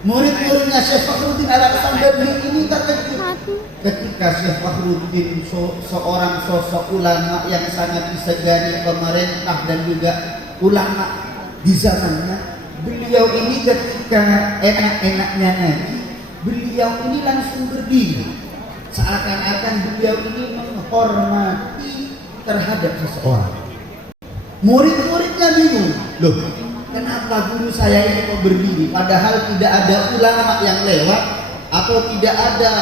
Murid-muridnya Syekh Fakhruddin Al-Asambabli ini terkejut ketika Syekh Fakhruddin seorang sosok ulama yang sangat disegani pemerintah dan juga ulama di zamannya. Beliau ini ketika enak-enaknya ngaji, beliau ini langsung berdiri, seakan-akan beliau ini menghormati terhadap seseorang. Murid-muridnya bingung, loh kenapa guru saya ini kok berdiri, padahal tidak ada ulama yang lewat atau tidak ada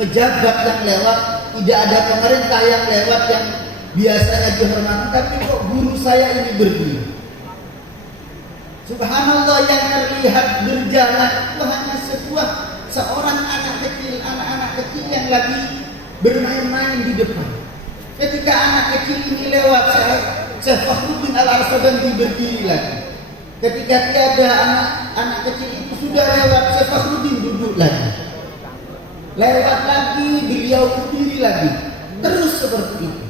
pejabat yang lewat, tidak ada pemerintah yang lewat yang biasanya dihormati, tapi kok guru saya ini berdiri. Subhanallah, yang terlihat berjalan itu hanya seorang anak kecil yang lagi bermain-main di depan. Ketika anak kecil ini lewat, Syekh Fakhruddin Al-Asambabli berdiri lagi. Ketika tiada anak kecil itu sudah lewat, Syekh Fakhruddin duduk lagi. Lewat lagi, beliau berdiri lagi. Terus seperti itu.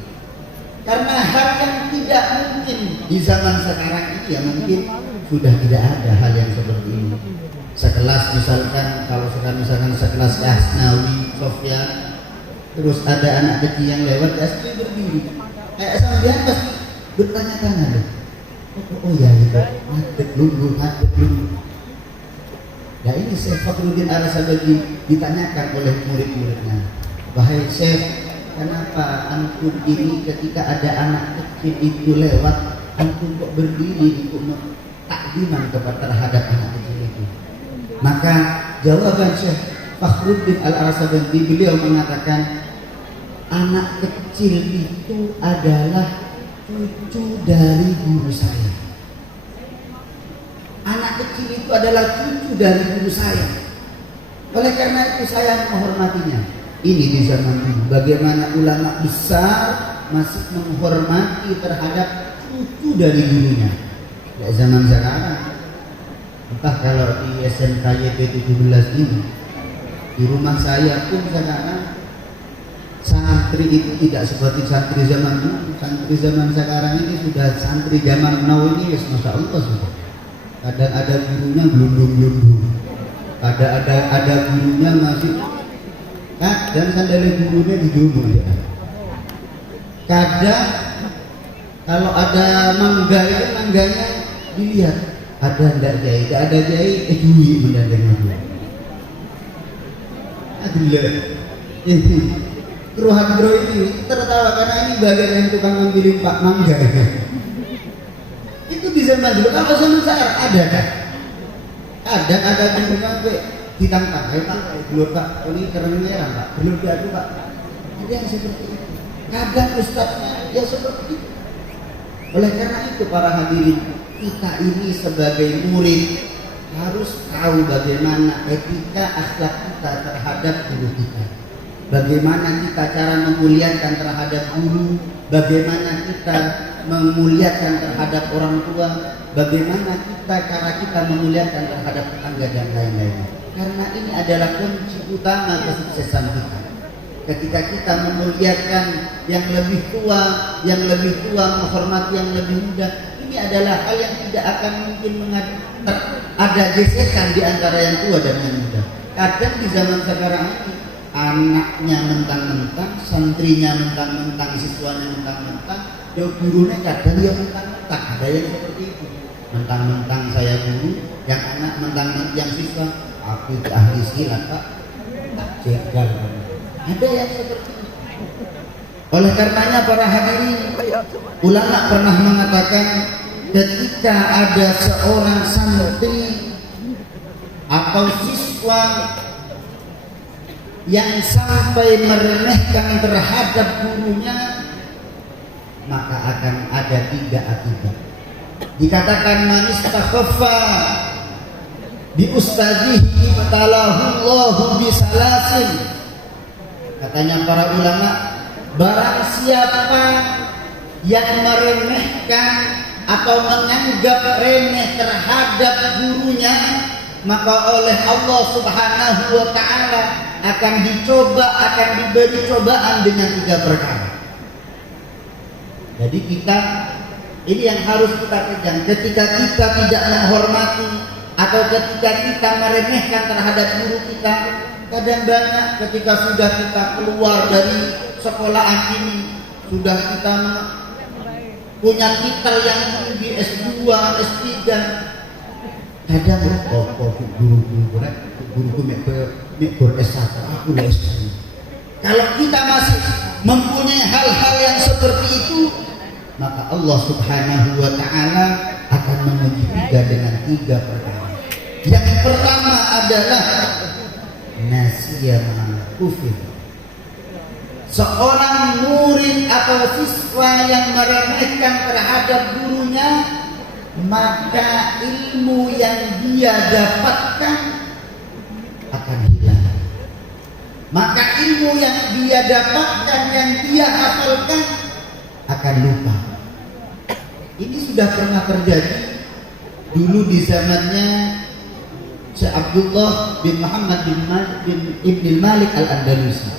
Karena hal yang tidak mungkin di zaman sekarang ini, ya mungkin sudah tidak ada hal yang seperti ini. Sekelas misalkan, kalau sekarang misalkan sekelas Asnawi, Sofyan, terus ada anak kecil yang lewat, ya pasti berdiri. Kayak sampean pasti bertanya-tanya deh. Oh ya itu, hadap dulu. Ya ini Syekh Fakhruddin Al-Asambabli ditanyakan oleh murid-muridnya, wahai Syekh, kenapa antum ini ketika ada anak kecil itu lewat, antum kok berdiri untuk takdiman terhadap anak kecil itu? Maka jawaban Syekh Fakhruddin Al-Asambabli, beliau mengatakan, anak kecil itu adalah cucu dari guru saya. Anak kecil itu adalah cucu dari guru saya. Oleh karena itu saya menghormatinya. Ini di zaman dulu, bagaimana ulama besar masih menghormati terhadap cucu dari gurunya. Ya zaman sekarang, entah kalau di SMKYP 17 ini, di rumah saya pun sekarang santri itu tidak seperti santri zaman dulu. Santri zaman sekarang ini sudah santri zaman now ini, masya Allah sudah. Kadang ada gurunya belum. Ada gurunya masih dan sandalnya gurunya dijumur ya. Kadang kalau ada mangga itu mangganya dilihat ada ndak jahit, tidak ada jahit, duit mendandang aku. Aduh, ini keruhan bro ini tertawa karena ini bagian yang tukang ambilin pak mangga. Itu di zaman dulu. Kalau zaman sekarang ada kan? Ada guru sampai ditangkap, pak, belum pak, ini kerennya ya pak, belum diadu pak. Ada yang seperti itu. Kadang ustadznya ya seperti itu. Oleh karena itu para hadirin, kita ini sebagai murid harus tahu bagaimana etika akhlak kita terhadap guru kita. Bagaimana kita cara memuliakan terhadap guru, bagaimana kita memuliakan terhadap orang tua, bagaimana cara kita memuliakan terhadap tetangga dan lain-lain. Karena ini adalah kunci utama kesuksesan kita. Ketika kita memuliakan yang lebih tua menghormati yang lebih muda, ini adalah hal yang tidak akan mungkin ada gesekan di antara yang tua dan yang muda. Kadang di zaman sekarang ini anaknya mentang-mentang, santrinya mentang-mentang, siswanya mentang-mentang, gurunya kadang dia mentang-mentang. Ada yang seperti itu. Mentang-mentang saya guru, yang anak mentang-mentang, yang siswa, aku itu ahli silat pak, tak jegal. Ada yang seperti itu. Oleh karenanya para hadirin, ulama pernah mengatakan, ketika ada seorang santri atau siswa yang sampai meremehkan terhadap gurunya, maka akan ada 3 akibat. Dikatakan man istakhaffa bi ustadzihi fatalahullahu bisalasin. Katanya para ulama, barang siapa yang meremehkan atau menganggap remeh terhadap gurunya, maka oleh Allah Subhanahu wa ta'ala akan diberi cobaan dengan 3 perkara. Jadi kita, ini yang harus kita pegang. Ketika kita tidak menghormati atau ketika kita meremehkan terhadap guru kita. Kadang banyak ketika sudah kita keluar dari sekolahan ini, sudah kita punya titel yang tinggi S2, S3, kadang guru mek S1, aku S2. Kalau kita masih mempunyai hal-hal yang seperti itu, maka Allah Subhanahu wa ta'ala akan menguji kita dengan 3 perkara. Yang pertama adalah nasiyama kufir. Seorang murid atau siswa yang meremehkan terhadap gurunya, maka ilmu yang dia dapatkan akan hilang. Maka ilmu yang dia dapatkan, yang dia hafalkan akan lupa. Ini sudah pernah terjadi dulu di zamannya Syekh Abdullah bin Muhammad bin Ibn Malik Al-Andalusi.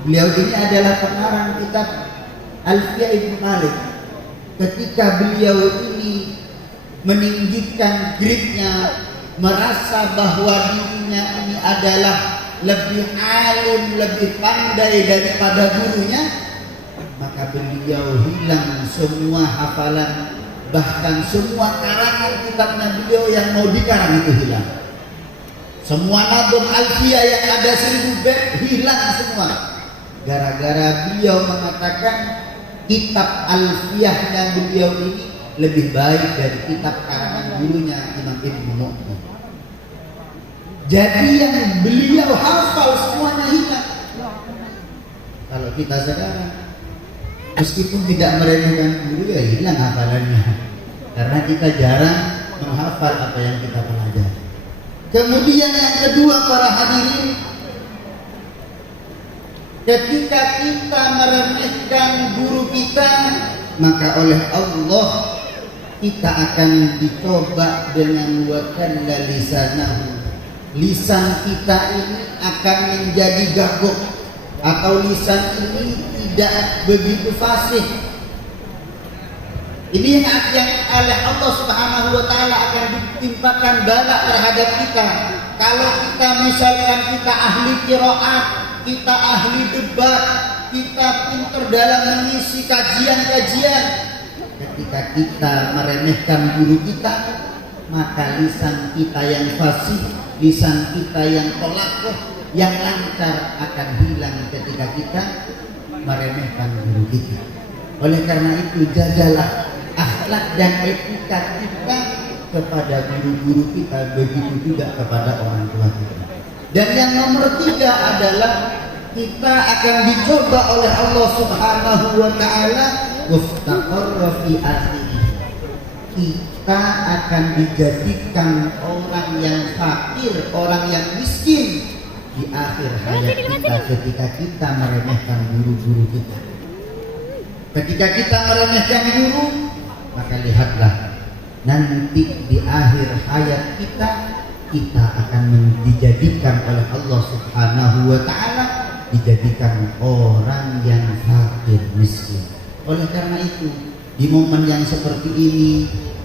Beliau ini adalah pengarang kitab Alfiyah Ibn Malik. Ketika beliau ini meninggikan grade-nya, merasa bahwa dirinya ini adalah lebih alim, lebih pandai daripada gurunya, maka beliau hilang semua hafalan, bahkan semua karangan kitabnya beliau yang mau dikarang itu hilang. Semua nadhum alfiyah yang ada 1000 bait hilang semua, gara-gara beliau mengatakan kitab alfiyahnya beliau ini lebih baik dari kitab karangan gurunya Imam Ibnu Mu'min. Jadi yang beliau hafal semuanya hilang. Kalau kita sekarang, meskipun tidak meremehkan guru, ya hilang hafalannya, karena kita jarang menghafal apa yang kita pelajari. Kemudian yang kedua, para hadirin, ketika kita meremehkan guru kita, maka oleh Allah kita akan dicoba dengan wakalla lisanahu. Lisan kita ini akan menjadi gagok, atau lisan ini tidak begitu fasih. Ini yang oleh Allah Subhanahu wa ta'ala akan ditimpakan bala terhadap kita. Kalau kita misalkan kita ahli qiraat, kita ahli debat, kita pintar dalam mengisi kajian-kajian, ketika kita meremehkan guru kita, maka lisan kita yang fasih, lisan kita yang tolakoh, yang lancar akan hilang ketika kita meremehkan guru kita. Oleh karena itu, jagalah akhlak dan etika kita kepada guru-guru kita, begitu juga kepada orang tua kita. Dan yang nomor 3 adalah kita akan dicoba oleh Allah Subhanahu wa ta'ala waftaqarra fi akhirih. Kita akan dijadikan orang yang fakir, orang yang miskin di akhir hayat kita ketika kita meremehkan guru-guru kita. Ketika kita meremehkan guru, maka lihatlah nanti di akhir hayat kita akan dijadikan oleh Allah Subhanahu wa ta'ala dijadikan orang yang fakir miskin. Oleh karena itu, di momen yang seperti ini,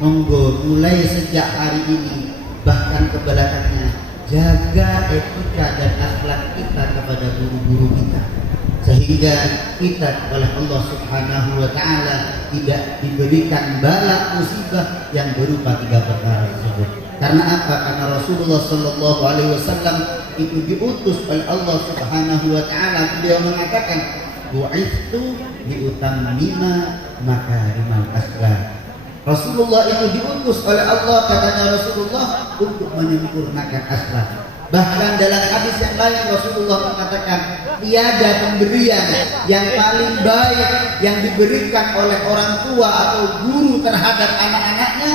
monggo mulai sejak hari ini bahkan ke belakangnya, jaga etika dan akhlak kita kepada guru-guru kita, sehingga kita oleh Allah Subhanahu wa ta'ala tidak diberikan bala musibah yang berupa 3 perkara tersebut. Karena apa? Karena Rasulullah sallallahu alaihi wasallam itu diutus oleh Allah Subhanahu wa ta'ala. Beliau mengatakan, bu'ithu liutammima makarimal akhlak. Rasulullah itu diutus oleh Allah, katanya Rasulullah, untuk menyempurnakan akhlak. Bahkan dalam hadis yang lain Rasulullah mengatakan, tiada pemberian yang paling baik yang diberikan oleh orang tua atau guru terhadap anak-anaknya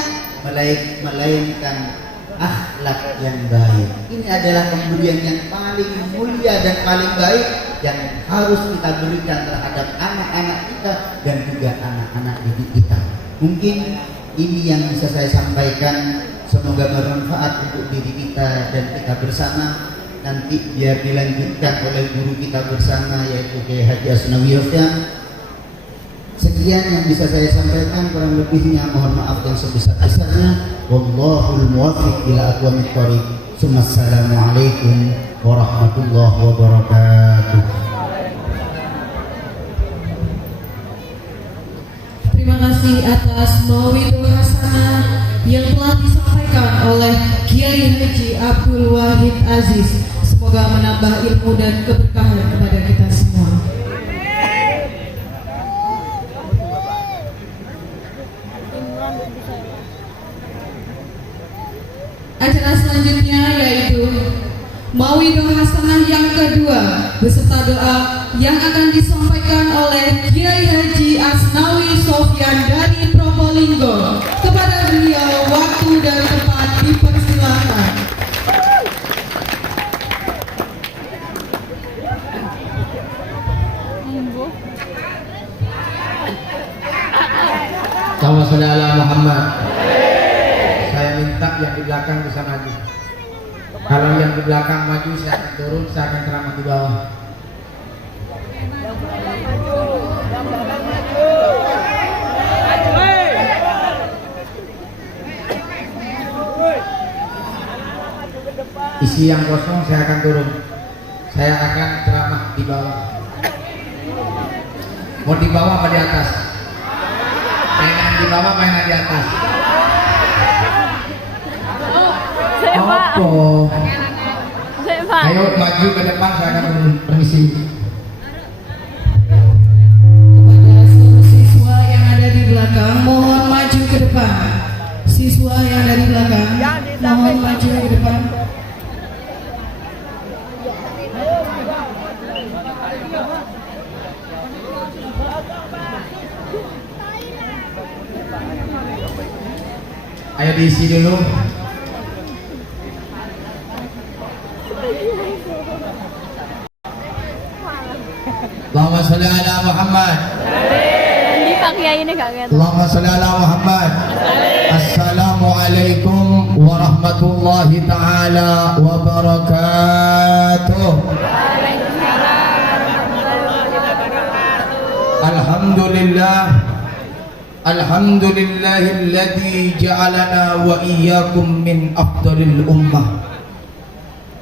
melainkan akhlak yang baik. Ini adalah pemberian yang paling mulia dan paling baik yang harus kita berikan terhadap anak-anak kita dan juga anak-anak didik kita. Mungkin ini yang bisa saya sampaikan. Semoga bermanfaat untuk diri kita dan kita bersama. Nanti biar dilanjutkan oleh guru kita bersama, yaitu Kiai Haji Asnawi Yofyan. Sekian yang bisa saya sampaikan, kurang lebihnya mohon maaf yang sebesar-besarnya. Wallahul muwaffiq ila aqwamit thoriq. Assalamualaikum warahmatullahi wabarakatuh. Terima kasih atas mauidul hasanah yang telah disampaikan oleh Kiai Haji Abdul Wahid Aziz. Semoga menambah ilmu dan keberkahan kepada kita semua. Acara selanjutnya yaitu Mauidul Hasanah yang kedua beserta doa yang akan disampaikan oleh Kiai Haji Asnawi Sofyan dari Probolinggo. Kepada beliau waktu dan tempat dipersilakan. Allahumma sholli ala Muhammad. Saya minta yang di belakang bisa maju. Kalau yang di belakang maju, saya akan turun, saya akan ceramah di bawah. Isi yang kosong saya akan turun. Saya akan ceramah di bawah. Mau di bawah apa di atas? Mainan di bawah, mainan di atas. Apa? Ayo maju ke depan, saya akan turun. Permisi. Kepada seluruh siswa yang ada di belakang, mohon maju ke depan. Siswa yang ada di belakang, mohon maju ke depan. Ayo diisi dulu. Allahumma sholli ala Muhammad. Hindi Pak Kiai ini gak gitu. Allahumma sholli ala Muhammad. Assalamualaikum warahmatullahi taala wabarakatuh. Alhamdulillah. Alhamdulillahilladzi ja'alana wa iyyakum min afdalil ummah.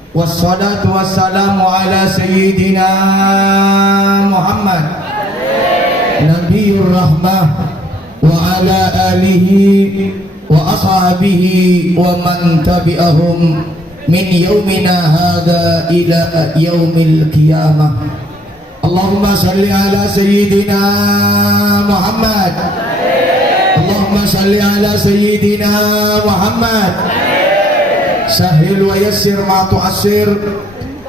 Wassalatu wassalamu ala sayyidina Muhammad Nabiyur rahmah wa ala alihi wa ashabihi wa man tabi'ahum min yaumina hadha ila yaumil qiyamah. Allahumma salli ala sayyidina Muhammad. Allahumma salli ala sayyidina Muhammad. Sahil wa yassir ma tu'assir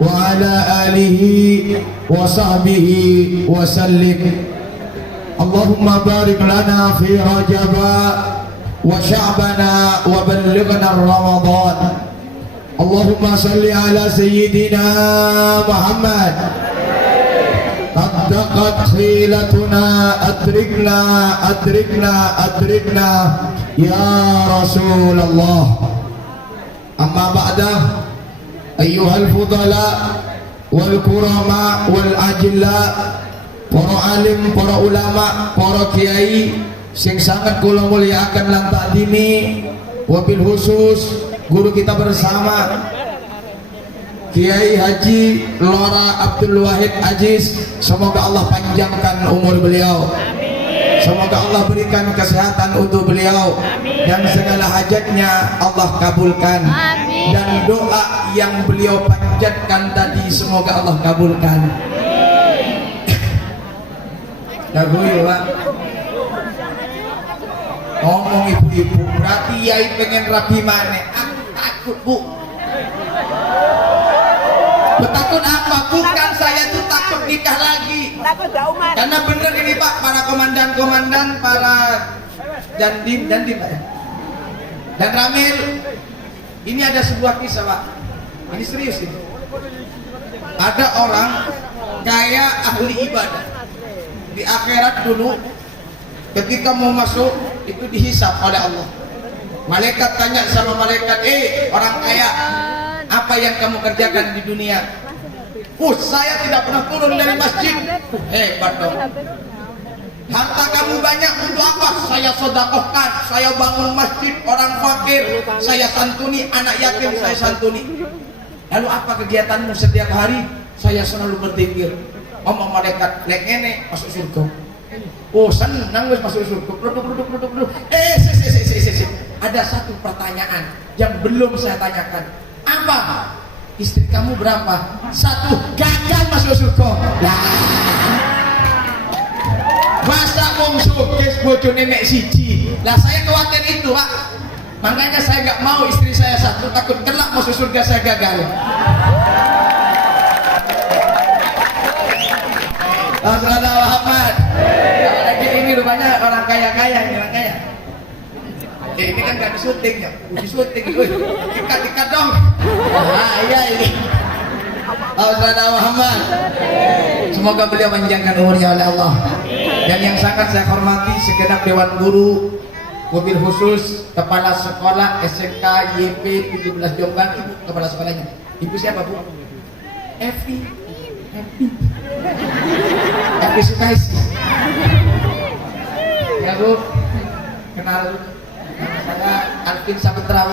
wa ala alihi wa sahbihi wa sallim. Allahumma barik lana fi Rajaba wa Sya'bana wa ballighna Ramadan. Allahumma salli ala sayyidina Muhammad. Taddaqat khilatuna adrikna ya Rasulullah. Amma ba'da, ayyuhal fudala wal kurama wal ajilla, para alim, para ulama, para kiai sing sangat kula muliakan lan takdimi, wabil khusus guru kita bersama Kiai Haji Lora Abdul Wahid Aziz. Semoga Allah panjangkan umur beliau. Semoga Allah berikan kesehatan untuk beliau. Dan segala hajatnya Allah kabulkan. Dan doa yang beliau panjatkan tadi semoga Allah kabulkan. Dagu ya Pak. Ngomong ibu-ibu, berarti yai pengen rapi mana? Aku takut Bu. Takut apa? Bukan, saya tuh takut nikah lagi. Takut dauman. Karena bener ini Pak, para komandan-komandan, para dandim Pak ya. Dan Ramil, ini ada sebuah kisah Pak. Ini serius ini. Ada orang kaya ahli ibadah. Di akhirat dulu, ketika mau masuk itu dihisap oleh Allah. Malaikat tanya sama malaikat, orang kaya, apa yang kamu kerjakan di dunia? Saya tidak pernah turun dari masjid. Hebat dong. Harta kamu banyak untuk apa? Saya sedekahkan, saya bangun masjid orang fakir, saya santuni anak yatim, saya santuni. Lalu apa kegiatanmu setiap hari? Saya selalu berzikir. Ngomong malaikat, lek ngene masuk surga. Oh senang wis masuk surga. Produk. Ada satu pertanyaan yang belum saya tanyakan. Apa? Istri kamu berapa? 1, gagal masuk surga. Lah. Masa wong sukses bojone mek siji. Lah saya khawatir itu, Pak. Makanya saya nggak mau istri saya 1, takut kelak masuk surga saya gagal. Saudara Muhammad. Kalau lagi ini rupanya orang kaya-kaya, orang kaya. Ini kan gak syuting ya, syuting, ikat dong. Ah iya ini. Saudara Muhammad. Semoga beliau panjangkan umurnya oleh Allah. Dan yang sangat saya hormati segenap Dewan Guru, mobil khusus Kepala Sekolah SMK YP 17 Jombang, Ibu Kepala Sekolahnya. Ibu siapa Bu? Evi Sukaisi. Ya Bu, kenal dulu. Saya Alvin Saputra.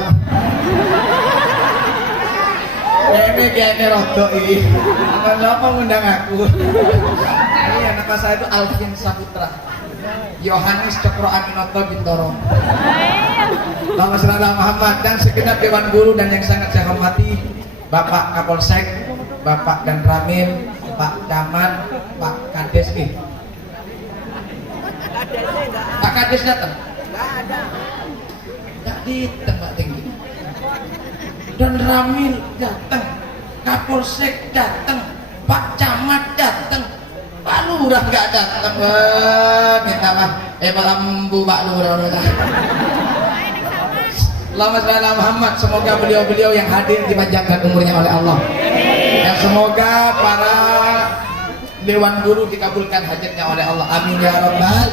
Ini kayaknya rodok ini. Apa ngundang aku? Iya, nama saya itu Alvin Saputra. Yohanes Cokro Aminoto Bintoro. Nama Saudara Muhammad dan segenap Dewan Guru dan yang sangat saya hormati Bapak Kapolsek, Bapak dan Ramil, Pak Camat, Pak Kades nih. Pak Kades datang? Nggak ada. Nggak di tempat tinggi. Dan Ramil datang, Kapolsek datang, Pak Camat datang, Pak Lurah nggak datang. Minta maaf. Malam Bu Pak Lurah. Allahumma shalli ala Muhammad. Semoga beliau-beliau yang hadir dipanjangkan umurnya oleh Allah. Dan semoga para Dewan Guru dikabulkan hajatnya oleh Allah. Amin ya rabbal.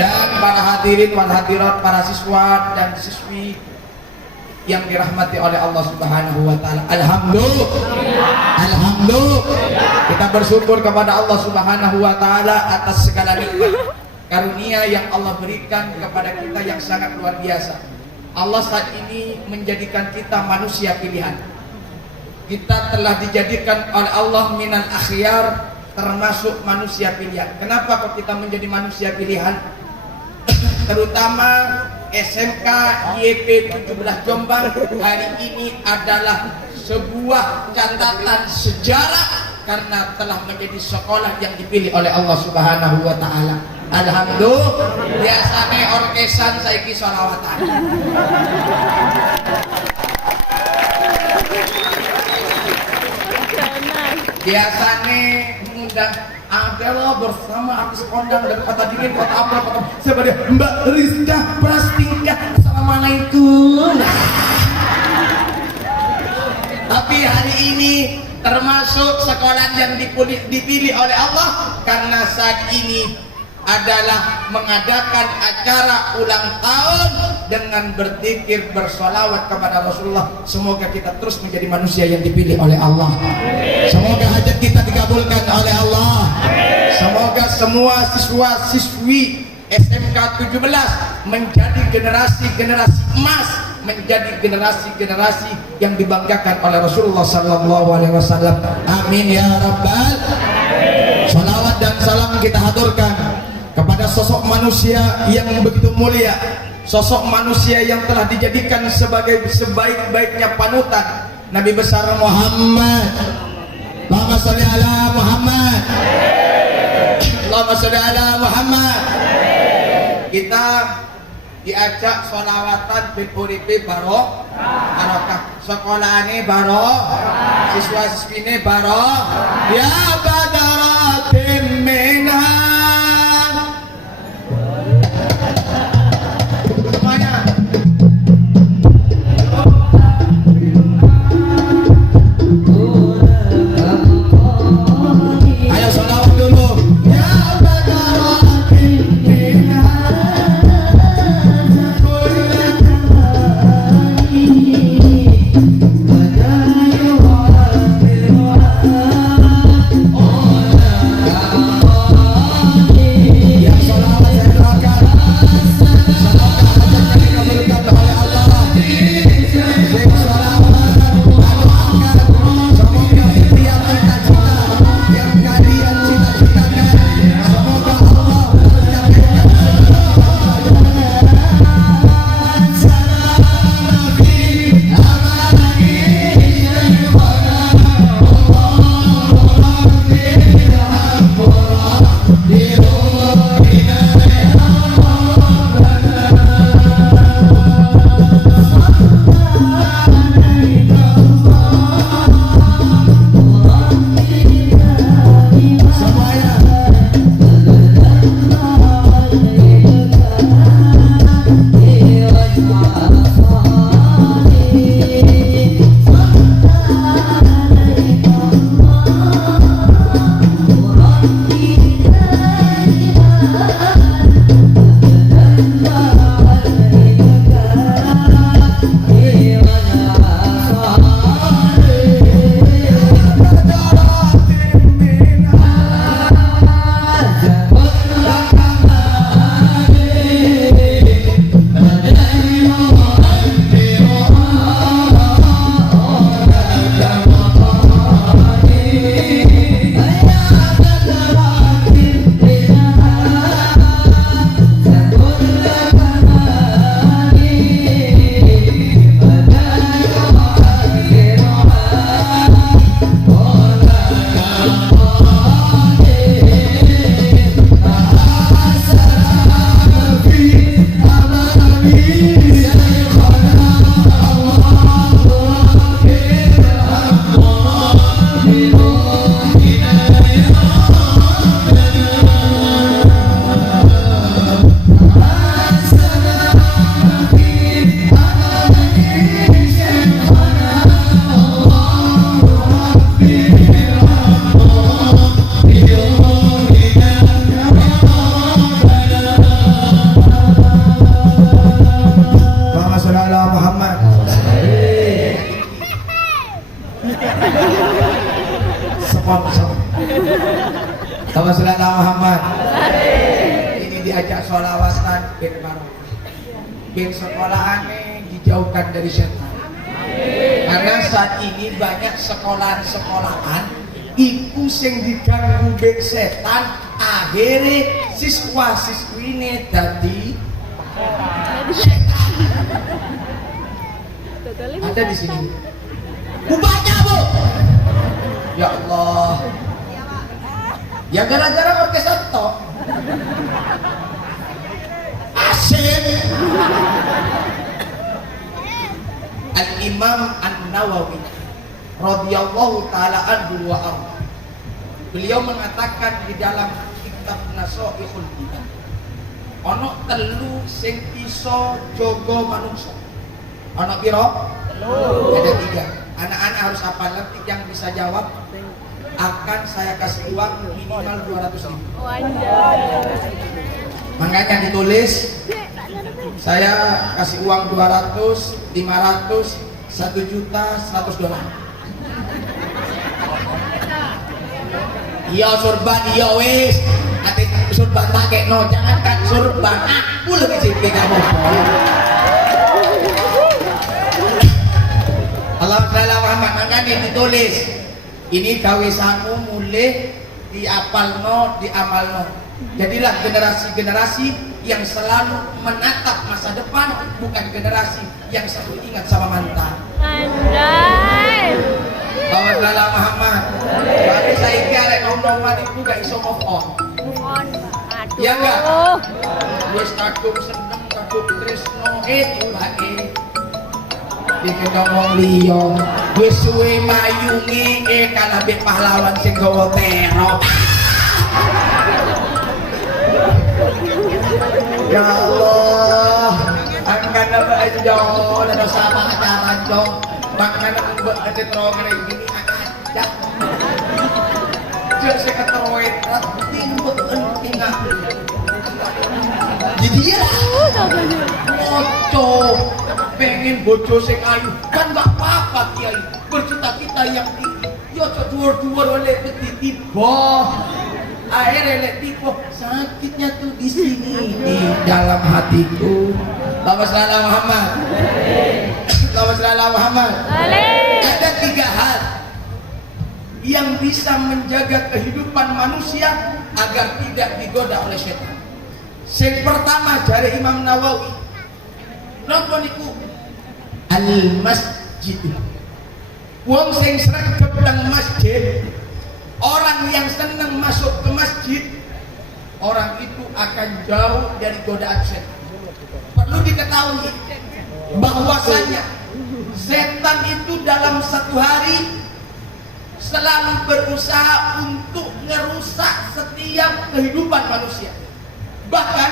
Dan para hadirin wal hadirat, para siswa dan siswi yang dirahmati oleh Allah Subhanahu wa taala. Alhamdulillah. Kita bersyukur kepada Allah Subhanahu wa taala atas segala nikmat karunia yang Allah berikan kepada kita yang sangat luar biasa. Allah saat ini menjadikan kita manusia pilihan. Kita telah dijadikan oleh Allah minal akhyar, termasuk manusia pilihan. Kenapa kok kita menjadi manusia pilihan? Terutama SMK YP 17 Jombang hari ini adalah sebuah catatan sejarah karena telah menjadi sekolah yang dipilih oleh Allah Subhanahu wa taala. Alhamdulillah. Biasane orkesan saiki sholawatan. Biasane mengundang adalah bersama artis kondang dari Kota Dingin, Kota apa, Kota sebagai Mbak Rizka Prastika. Assalamualaikum. Tapi hari ini termasuk sekolah yang dipilih oleh Allah karena saat ini adalah mengadakan acara ulang tahun dengan berzikir bersolawat kepada Rasulullah. Semoga kita terus menjadi manusia yang dipilih oleh Allah. Semoga hajat kita dikabulkan oleh Allah. Semoga semua siswa-siswi SMK 17 menjadi generasi-generasi emas, menjadi generasi-generasi yang dibanggakan oleh Rasulullah sallallahu alaihi wasallam. Amin ya rabbal. Salawat dan salam kita haturkan kepada sosok manusia yang begitu mulia, sosok manusia yang telah dijadikan sebagai sebaik-baiknya panutan, Nabi besar Muhammad. Allahumma sholli ala Muhammad. Allahumma sholli ala Muhammad. Kita diajak sholawatan bin uripi barokah, sekolahane barokah, siswa-siswine barokah. Ya badaratin minha. Oh Sponsor. Sama saudara Muhammad. Ini diajak sholawatan bin barokah. Bin sekolahan dijauhkan dari setan. Karena saat ini banyak sekolahan iku sing diganggu bin setan, akhirnya siswa-siswi ini dadi setan. Ada di sini. Bupanya bu. Ya Allah. Ya gara-gara orkes tok. Asik. Al-Imam An-Nawawi radhiyallahu taala anhu wa arda. Beliau mengatakan di dalam kitab Nasaihul Iman, ono telu sing iso jogo manungsa. Ono piro? Telu. Ada 3. Anak-anak harus hafal, nanti yang bisa jawab akan saya kasih uang minimal 200.000. Makanya ditulis, saya kasih uang 200, 500, 1 juta, 100 dolar. Iya surban, iya wis. Ati surban tak kekno, jangan kan surban. Aku lebih cinta kamu. Allah Ta'ala Muhammad, makanya ditulis. Ini gawe sangu mulai diapalno, diamalno. Jadilah generasi-generasi yang selalu menatap masa depan, bukan generasi yang selalu ingat sama mantan. Andai. Bahwa Ta'ala Muhammad. Tapi saya kira nom-noman itu gak iso move on. Aduh. Ya enggak? Wis kagum seneng, kagum tresno, tiba-tiba bikin ngomong liya, wis suwe mayungi kalabek pahlawan sing gawa terop. Ya Allah, angkat apa aja dan sama acara dong. Makan mbak ada terowongan gini ada. Jek saya keteroet, timbuk entingah. Jadi ya, ojo. Pengen bojo sing ayu kan gak apa-apa kiai, bercita-cita yang tinggi yo cok dhuwur-dhuwur oleh tiba akhirnya lek tiba sakitnya tuh di sini di dalam hatiku. Bapak sallallahu Muhammad, Bapak sallallahu Muhammad. Ada 3 hal yang bisa menjaga kehidupan manusia agar tidak digoda oleh setan. Yang pertama dari Imam Nawawi, napa niku al-masjid. Wong sing sregep nang masjid, orang yang senang masuk ke masjid, orang itu akan jauh dari godaan setan. Perlu diketahui bahwasanya setan itu dalam satu hari selalu berusaha untuk merusak setiap kehidupan manusia. Bahkan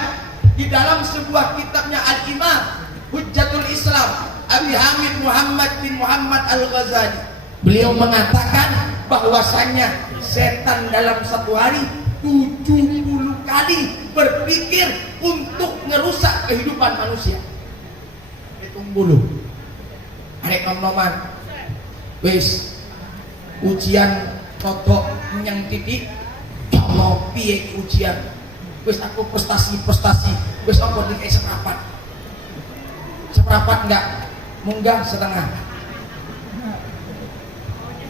di dalam sebuah kitabnya Al-Imam Hujjatul Islam Abi Hamid Muhammad bin Muhammad Al-Ghazali, beliau mengatakan bahwasanya setan dalam satu hari 70 kali berpikir untuk merusak kehidupan manusia. Hitung dulu. Arek nom-noman. Wis ujian kodok yang titik. Ya Allah, piye ujian? Wis aku prestasi, wis apa dikai seprapat enggak, munggah setengah.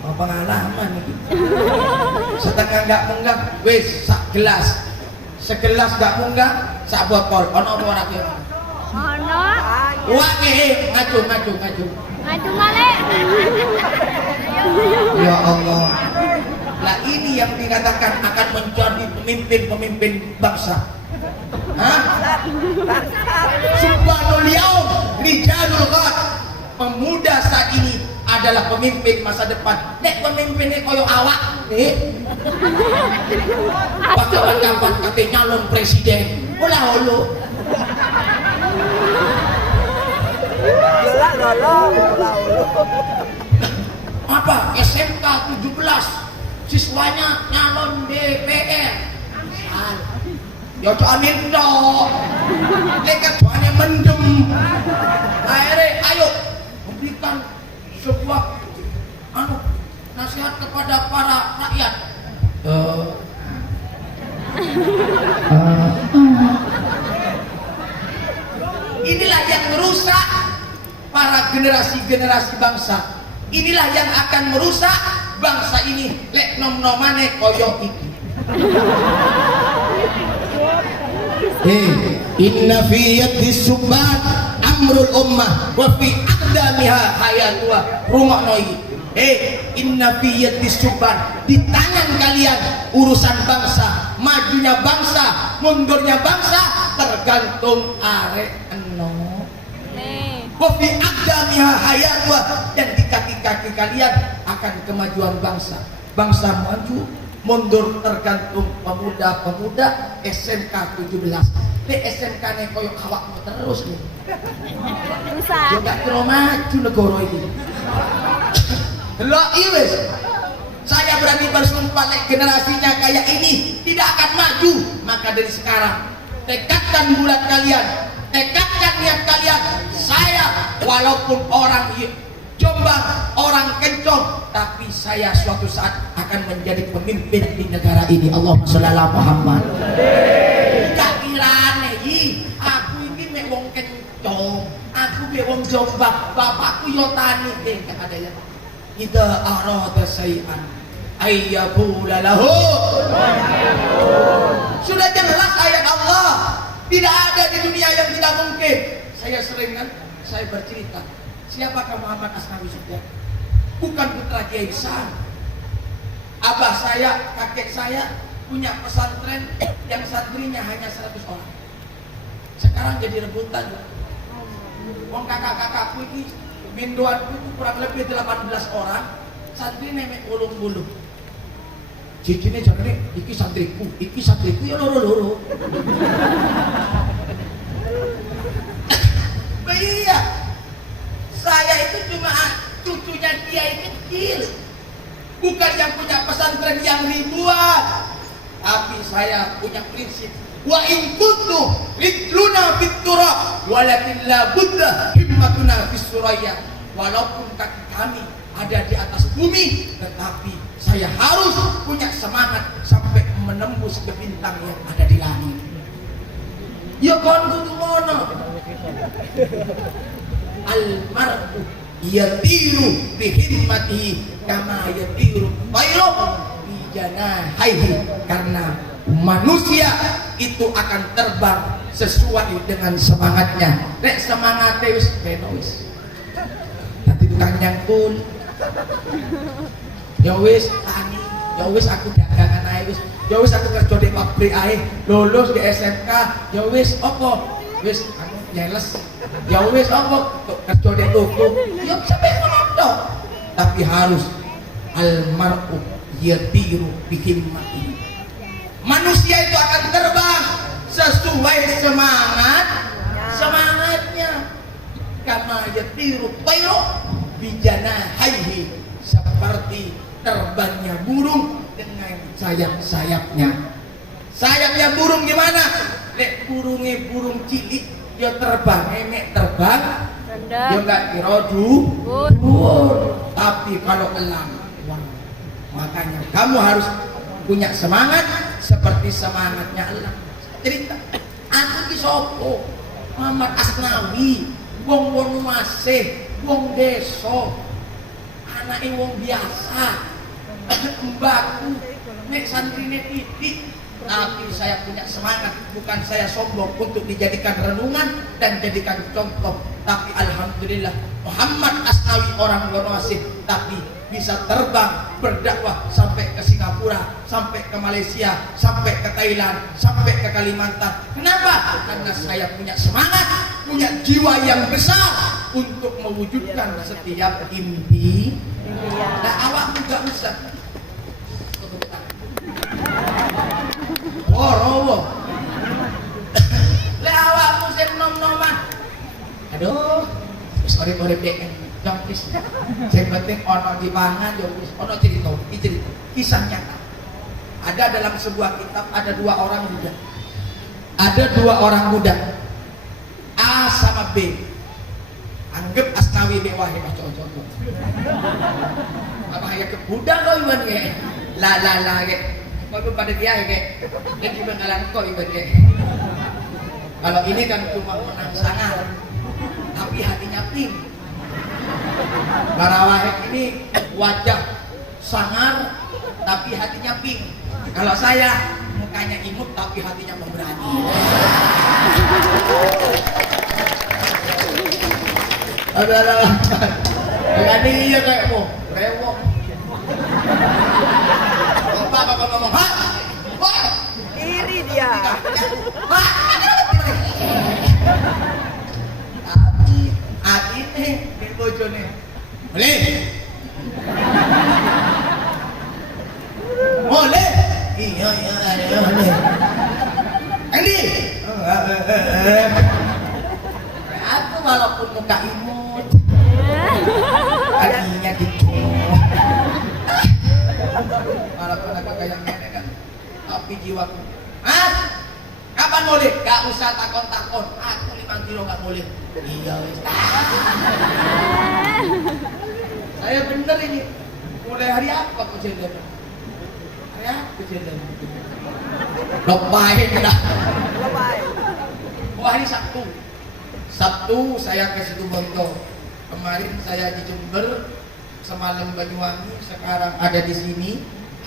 Oh, pengalaman itu. Setengah enggak munggah, wis sak gelas. Segelas enggak munggah, sak botol. Ono apa ora ki? Ono. Wah, ngaju. Ngaju malih. Ya Allah. Lah ini yang dikatakan akan menjadi pemimpin bangsa. Hah? Subhanul yaum rijalul ghad. Pemuda saat ini adalah pemimpin masa depan. Nek pemimpinnya koyo awak, bakalan kapan kate nyalon presiden. Olah holo. Apa? SMK 17 siswanya nyalon DPR. Ya cok amin dong. Lekat soalnya mendem. Akhirnya ayo memberikan sebuah kepada para rakyat. Inilah yang merusak para generasi-generasi bangsa. Inilah yang akan merusak bangsa ini. Lek nom-nomane koyo iki. Inna fi yadi subhat amrul ummah wa fi aqdamiha hayatuha. Rungokno iki. Inna fi yadi subhat, di tangan kalian urusan bangsa, majunya bangsa, mundurnya bangsa tergantung arek eno. Wa fi aqdamiha hayatuha, dan di kaki-kaki kalian akan kemajuan bangsa. Bangsa maju mundur tergantung pemuda-pemuda SMK 17. SMK ne koyo awakmu terus nih. Susah. Yo gak kira maju negara ini. Delok wis. Saya berani bersumpah generasinya kayak ini tidak akan maju. Maka dari sekarang tekadkan bulat kalian, tekadkan niat kalian. Saya walaupun orang Jombang, orang Kencong, tapi saya suatu saat akan menjadi pemimpin di negara ini. Allahumma sholli ala Muhammad. Gak kirane aku ini mek wong Kencong, aku mek wong Jombang, bapakku yo tani, gak ada ya. Idza arada syai'an ayyaqula lahu. Sudah jelas ayat Allah. Tidak ada di dunia yang tidak mungkin. Saya sering saya bercerita. Siapakah Muhammad Asnawi Sofyan? Bukan putra Kiai besar. Abah saya, kakek saya punya pesantren yang santrinya hanya 100 orang. Sekarang jadi rebutan. Wong kakak-kakakku ini, minduanku itu kurang lebih 18 orang. Santri nemek ulung-ulung. Cicine jarane iki santriku ya loro-loro. Iya. Saya itu cuma cucunya kiai kecil, bukan yang punya pesantren yang ribuan. Tapi saya punya prinsip. Wa in kuntu litluna fit turab walakin la budda himmatuna fis suraya. Walaupun kaki kami ada di atas bumi, tetapi saya harus punya semangat sampai menembus ke bintang yang ada di langit. Ya kon kudu ngono. Al-mar'u yatiru bihimmatihi kama yatiru tayru bi janahihi, karena manusia itu akan terbang sesuai dengan semangatnya. Nek semangate wis beno wis. Dadi tukang nyangkul. Ya wis tani, ya wis aku dagangan ae wis. Ya wis aku kerja di pabrik ae, lulus di SMK, ya wis apa? Wis aku jeles. Ya wis apa kerja di toko, ya sampai ngono. Tapi harus al-mar'u yatiru bihimmatihi. Manusia itu akan terbang sesuai semangatnya. Kama yatiru tayru bijanahihi, seperti terbangnya burung dengan sayap-sayapnya. Sayapnya burung gimana? Lek burungnya burung cilik, dia terbang, emek terbang, dia nggak kira dhuwur. Tapi kalau elang, makanya kamu harus punya semangat seperti semangatnya elang. Cerita, aku ki sopo? Muhammad Asnawi, wong Wonomasih, wong desa, anake wong biasa, mbakku nek santrine titik. Tapi saya punya semangat, bukan saya sombong untuk dijadikan renungan dan jadikan contoh. Tapi alhamdulillah Muhammad Asnawi orang Wonomasih, tapi bisa terbang berdakwah sampai ke Singapura, sampai ke Malaysia, sampai ke Thailand, sampai ke Kalimantan. Kenapa? Karena saya punya semangat, punya jiwa yang besar untuk mewujudkan setiap impi. Nah, awak juga bisa. Worowo. Lah awakmu sing nom-noman. Aduh, wis urip-urip dek. Jongkis. Sing penting ono dipangan yo wis, ono cerita, kisah nyata. Ada dalam sebuah kitab ada dua orang muda. Ada dua orang muda. A sama B. Anggap Asnawi B wae cocok. Apa ya Udah kau iban ke. La ke. Kau pada dia ke. Dan iban ngalang kau iban ke. Kalau ini kan cuma menang sangar, tapi hatinya pink. Barawahek ini wajah sangar, tapi hatinya pink. Kalau saya mukanya imut, tapi hatinya pemberani. Ada. Ini iya kayakmu, rewok. Apa ngomong? Hah? Wah! Iri dia. Tapi nih, ini bojone. Boleh? Boleh? Iya, boleh. Ini? Aku walaupun muka imut, hatinya gitu. Walaupun aku kayak nenek kan, tapi jiwaku. Hah? Kapan boleh? Gak usah takon-takon. Aku 5 kilo gak boleh. Iya wis. Saya bener ini. Mulai hari apa kok jalan? Hari apa jalan? Lebahin dah. Lebay. Oh hari Sabtu. Sabtu saya ke situ Bonto. Kemarin saya di Jember, semalam Banyuwangi, sekarang ada di sini.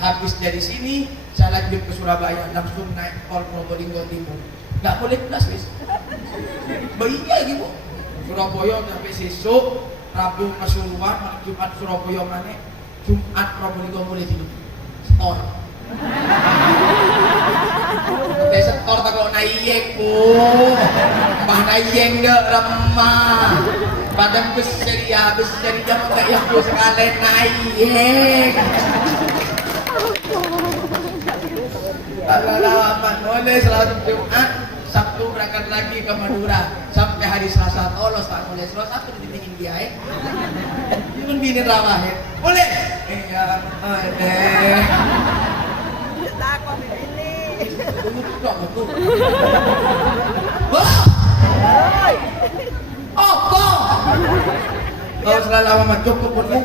Habis dari sini saya lanjut ke Surabaya, langsung naik tol Probolinggo Timur. Gak boleh kelas wis. Bayinya gitu. Surabaya sampai sesuk, Rabu Pasuruan, Jumat Surabaya mana, Jumat Probolinggo mulai hidup. Setor. Setor tak kau naik pun, mbah naik gak remah. Padahal besar jam tak yang tu sekali naik. Amat boleh selalu Jumat, Sabtu berangkat lagi ke Madura sampai hari Selasa tolos tak boleh Selasa tu ditingin dia Ini bini rawahit boleh? Iya boleh. Takut ini. Betul. Wah! Apa? Kau selalu lama cukup boleh?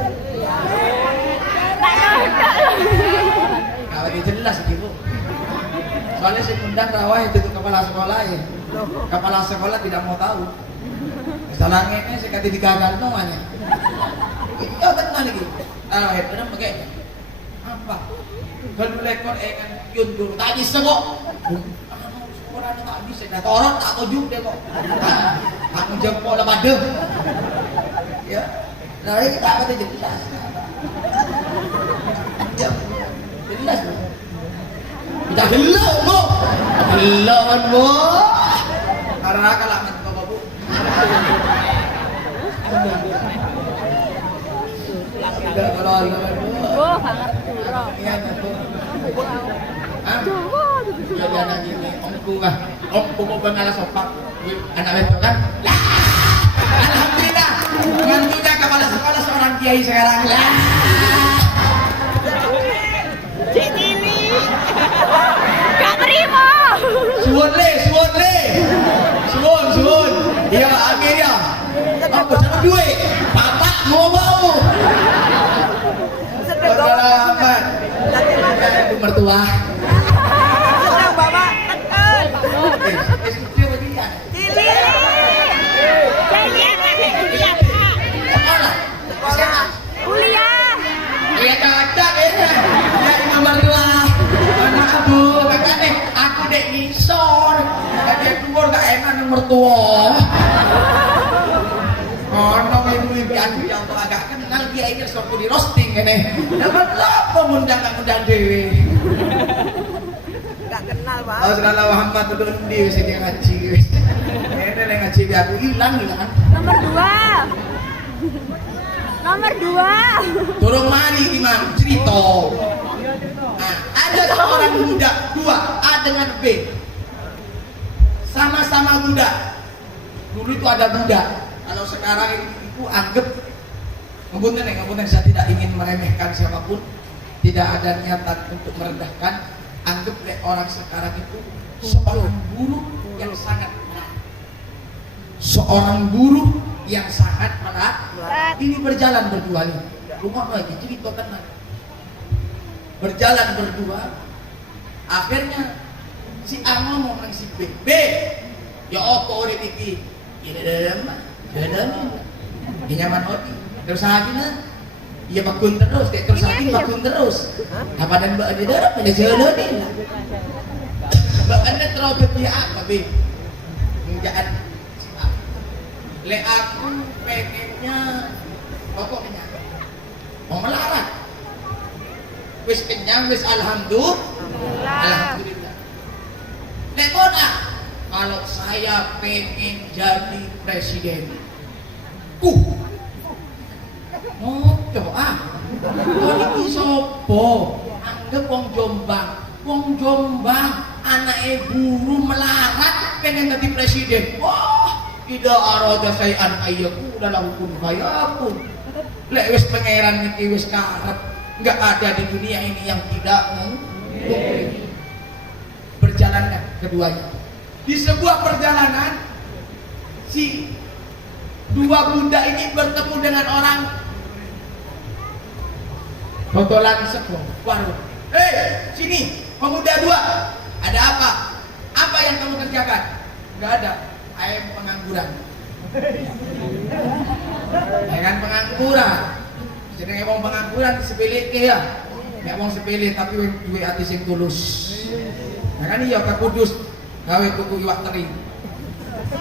Kalau jelas ibu. Soalnya si undang rawah itu kepala sekolah ya. Kepala sekolah tidak mau tahu. Salahnya ini saya kata digagal namanya. Iya tenang lagi. Rawah itu benar pakai apa? Kalau lekor kan yun dulu tak bisa kok. Sekolahnya tak bisa. Dah torot tak tujuh deh kok. Aku jempol lah pada. Ya. Nah ini tak kata jelas. Ya. Jelas. Dah gelap bu. Gelap bu. Karena kalau mat bapak bu. Tidak kalau Oh, banget kurang. iya bu. Ah. Jadi anak ini omku kah? Omku mau pengalas sopak. Anak betul kan? Lah. Alhamdulillah. Mantunya kepala sekolah seorang kiai sekarang. Lah. Cik ini. Gak terima. Suwun. Iya, amin ya. Apa sama duit? Bapak mau. Sedang bawa. Selamat. Ibu mertua. Sedang bawa tekan. Cili. Kuliah, Pak. Sekolah. SMA. Kuliah. Iya cocok ya. Ya ibu mertua. Anak abu, makanya aku dek ngisor. Kakek keluar gak enak yang mertua. Ono ibu aku yang agak kenal dia ini suatu di roasting ini. Dapat apa mundang dewi. Gak kenal, Pak. Oh segala Muhammad itu di sini ngaji. Ini yang ngaji aku hilang. Nomor 2. Turun mari imam cerita. Nah, ada seorang budak dua A dengan B. Sama-sama budak. Dulu itu ada budak. Kalau sekarang itu anggap ngepunten saya tidak ingin meremehkan siapapun. Tidak ada niatan untuk merendahkan. Anggap orang sekarang itu seorang buruh yang sangat berat. Seorang buruh yang sangat berat. Ini berjalan berdua ini. Rumah lagi cerita tenang. berjalan berdua. Akhirnya si A ngomong nang si B, B, ya opo urip iki? Ini dalam, ini nyaman odi. Terus lagi nah, iya bakun terus, terus lagi bakun terus. Apa dan mbak ada darah pada jalan ini? Mbak anda terlalu dia apa B? Menjaan si A. Le aku pengennya pokoknya mau melarat. Wis kenyang, wis alhamdulillah. Lekona, kalau saya pengen jadi presiden, ngopo kalau sopo, anggap wong Jombang, anak guru melarat pengen jadi presiden. Wah, tidak arada sayan ayyaku dalam hukum fayakun. Lek wis pangeran iki wis karep. Enggak ada di dunia ini yang tidak mungkin. Perjalanan keduanya. Di sebuah perjalanan, si dua bunda ini bertemu dengan orang botolan sebuah warung. Sini, pemuda dua. Ada apa? Apa yang kamu kerjakan? Enggak ada. Ayam pengangguran. Dengan pengangguran. Jadi ngomong pengangguran sepele ke ya. Ngomong sepele tapi duwe ati sing tulus. Nah kan iya ka kudus gawe tuku iwak teri.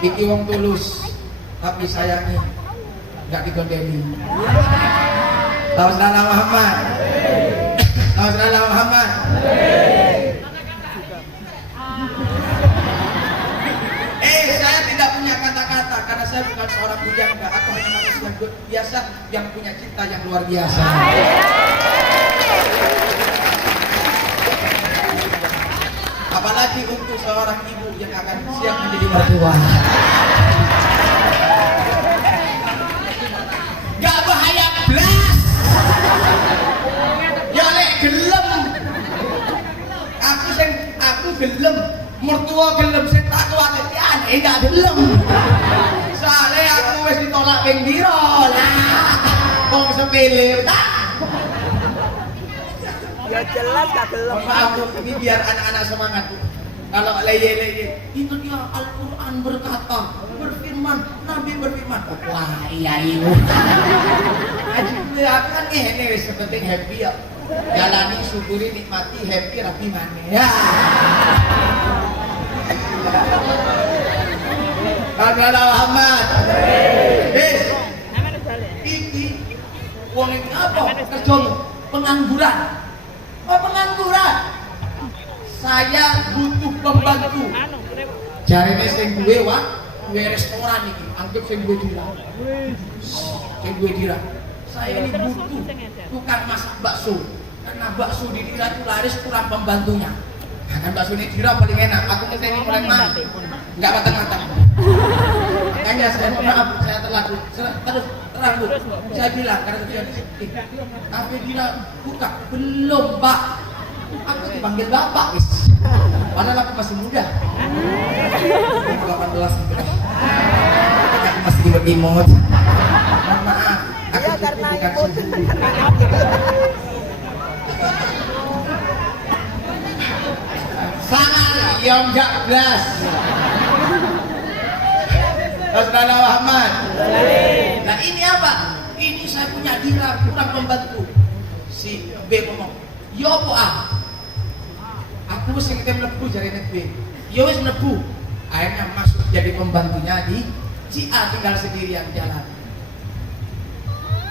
Iki wong tulus tapi sayangi enggak digondeli. Saudara Muhammad. Saudara Muhammad. Saya tidak punya kata-kata karena saya bukan seorang pujangga. Aku hanya manusia biasa yang punya cinta yang luar biasa. Apalagi untuk seorang ibu yang akan siap menjadi mertua. Gak bahaya blas. Ya lek gelem. Aku gelem. Mertua gelem sing tak tuane aneh gak gelem. Soale aku wis ditolak ping piro lah. Wong sepele ta. Ya jelas gak gelem. Maaf ini biar anak-anak semangat. Kalau leye-leye itu dia Al-Qur'an berkata, berfirman, Nabi berfirman. Wah, iya ibu. Aji aku kan ngene wis penting happy ya. Jalani, syukuri, nikmati, happy, rapi maneh. Ya. Saudara Muhammad. Iki wong iki apa? Kerja pengangguran. Oh, pengangguran. Saya butuh pembantu. Jarene sing duwe duwe restoran iki, anggap sing duwe dira. Sing duwe dira. Saya ini butuh tukang masak bakso. Karena bakso di dira itu laris kurang pembantunya. Kan bakso ini dira paling enak. Aku ngenteni mulai mati. Enggak matang-matang. Makanya saya maaf, saya terlalu terus terang Bu. Saya bilang karena saya kafe dira buka belum, Pak. Aku dipanggil Bapak wis. Padahal aku masih muda. 18 aku masih imut-imut. Maaf, aku karena bukan suhu. Sangat yang enggak blas. Saudara Muhammad. Nah ini apa? Ini saya punya dira kurang pembantu. Si B ngomong, "Yo apa ah? Aku wis sing mlebu jarene B." Yo wis mlebu. Akhirnya masuk jadi pembantunya di si A tinggal sendirian jalan.